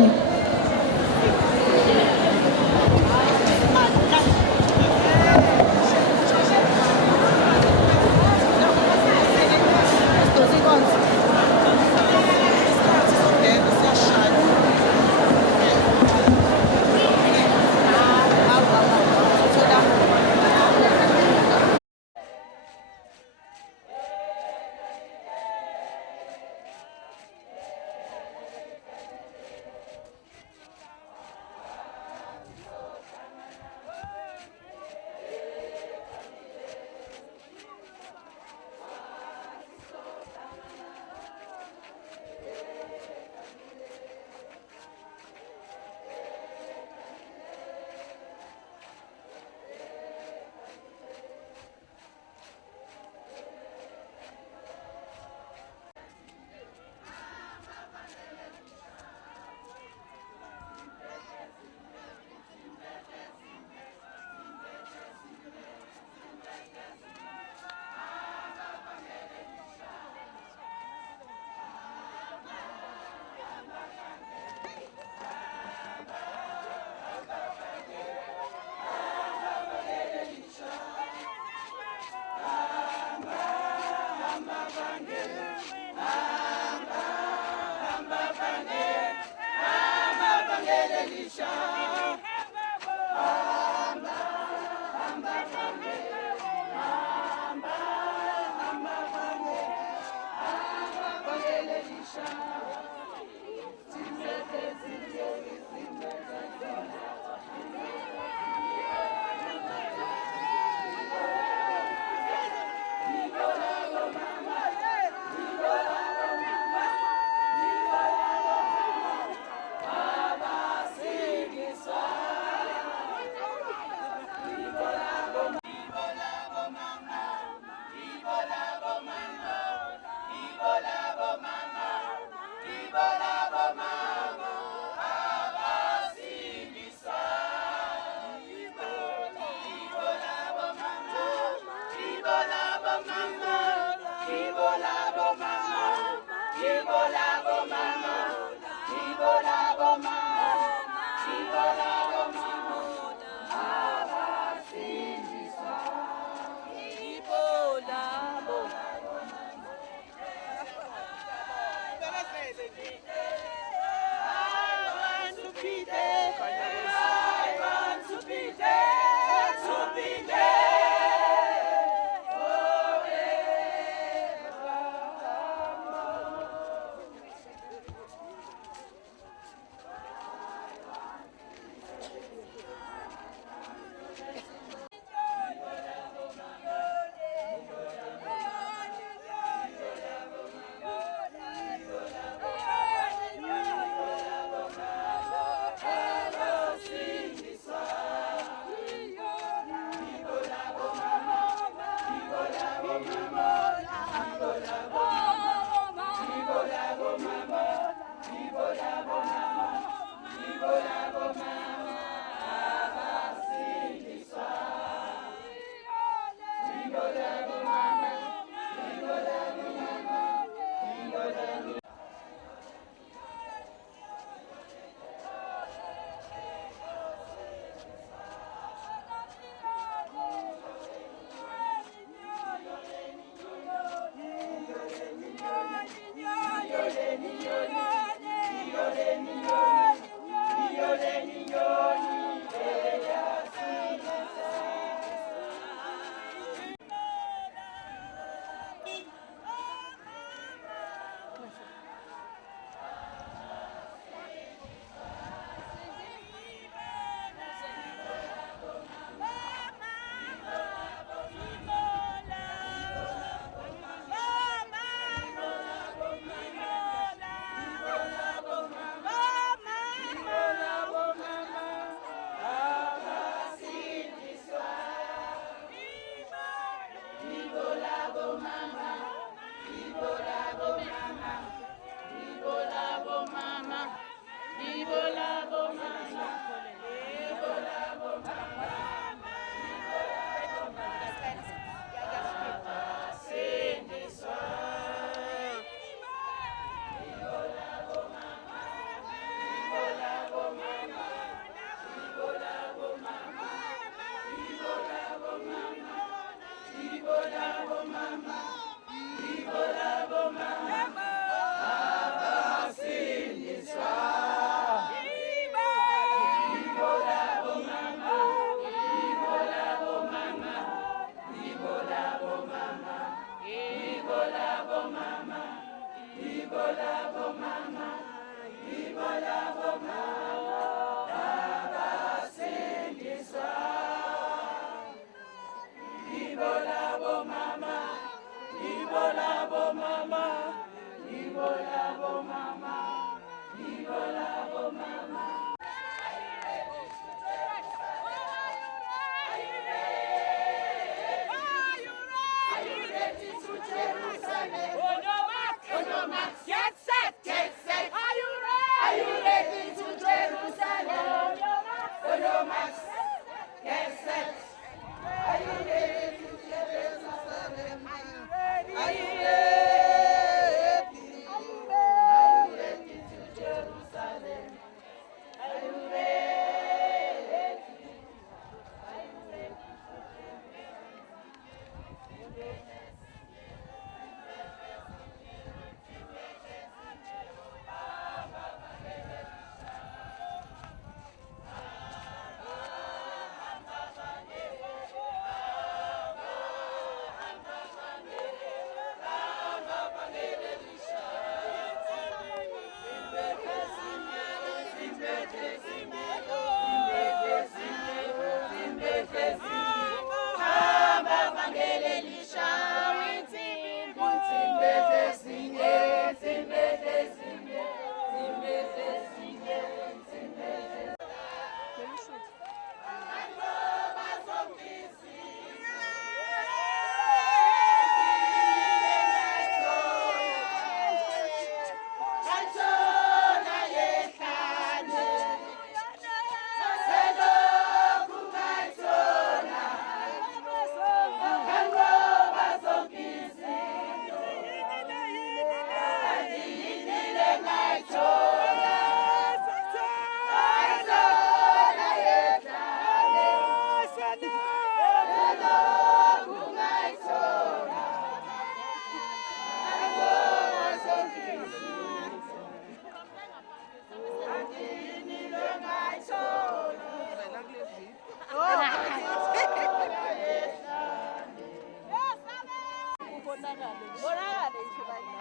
ngibonakale nje manje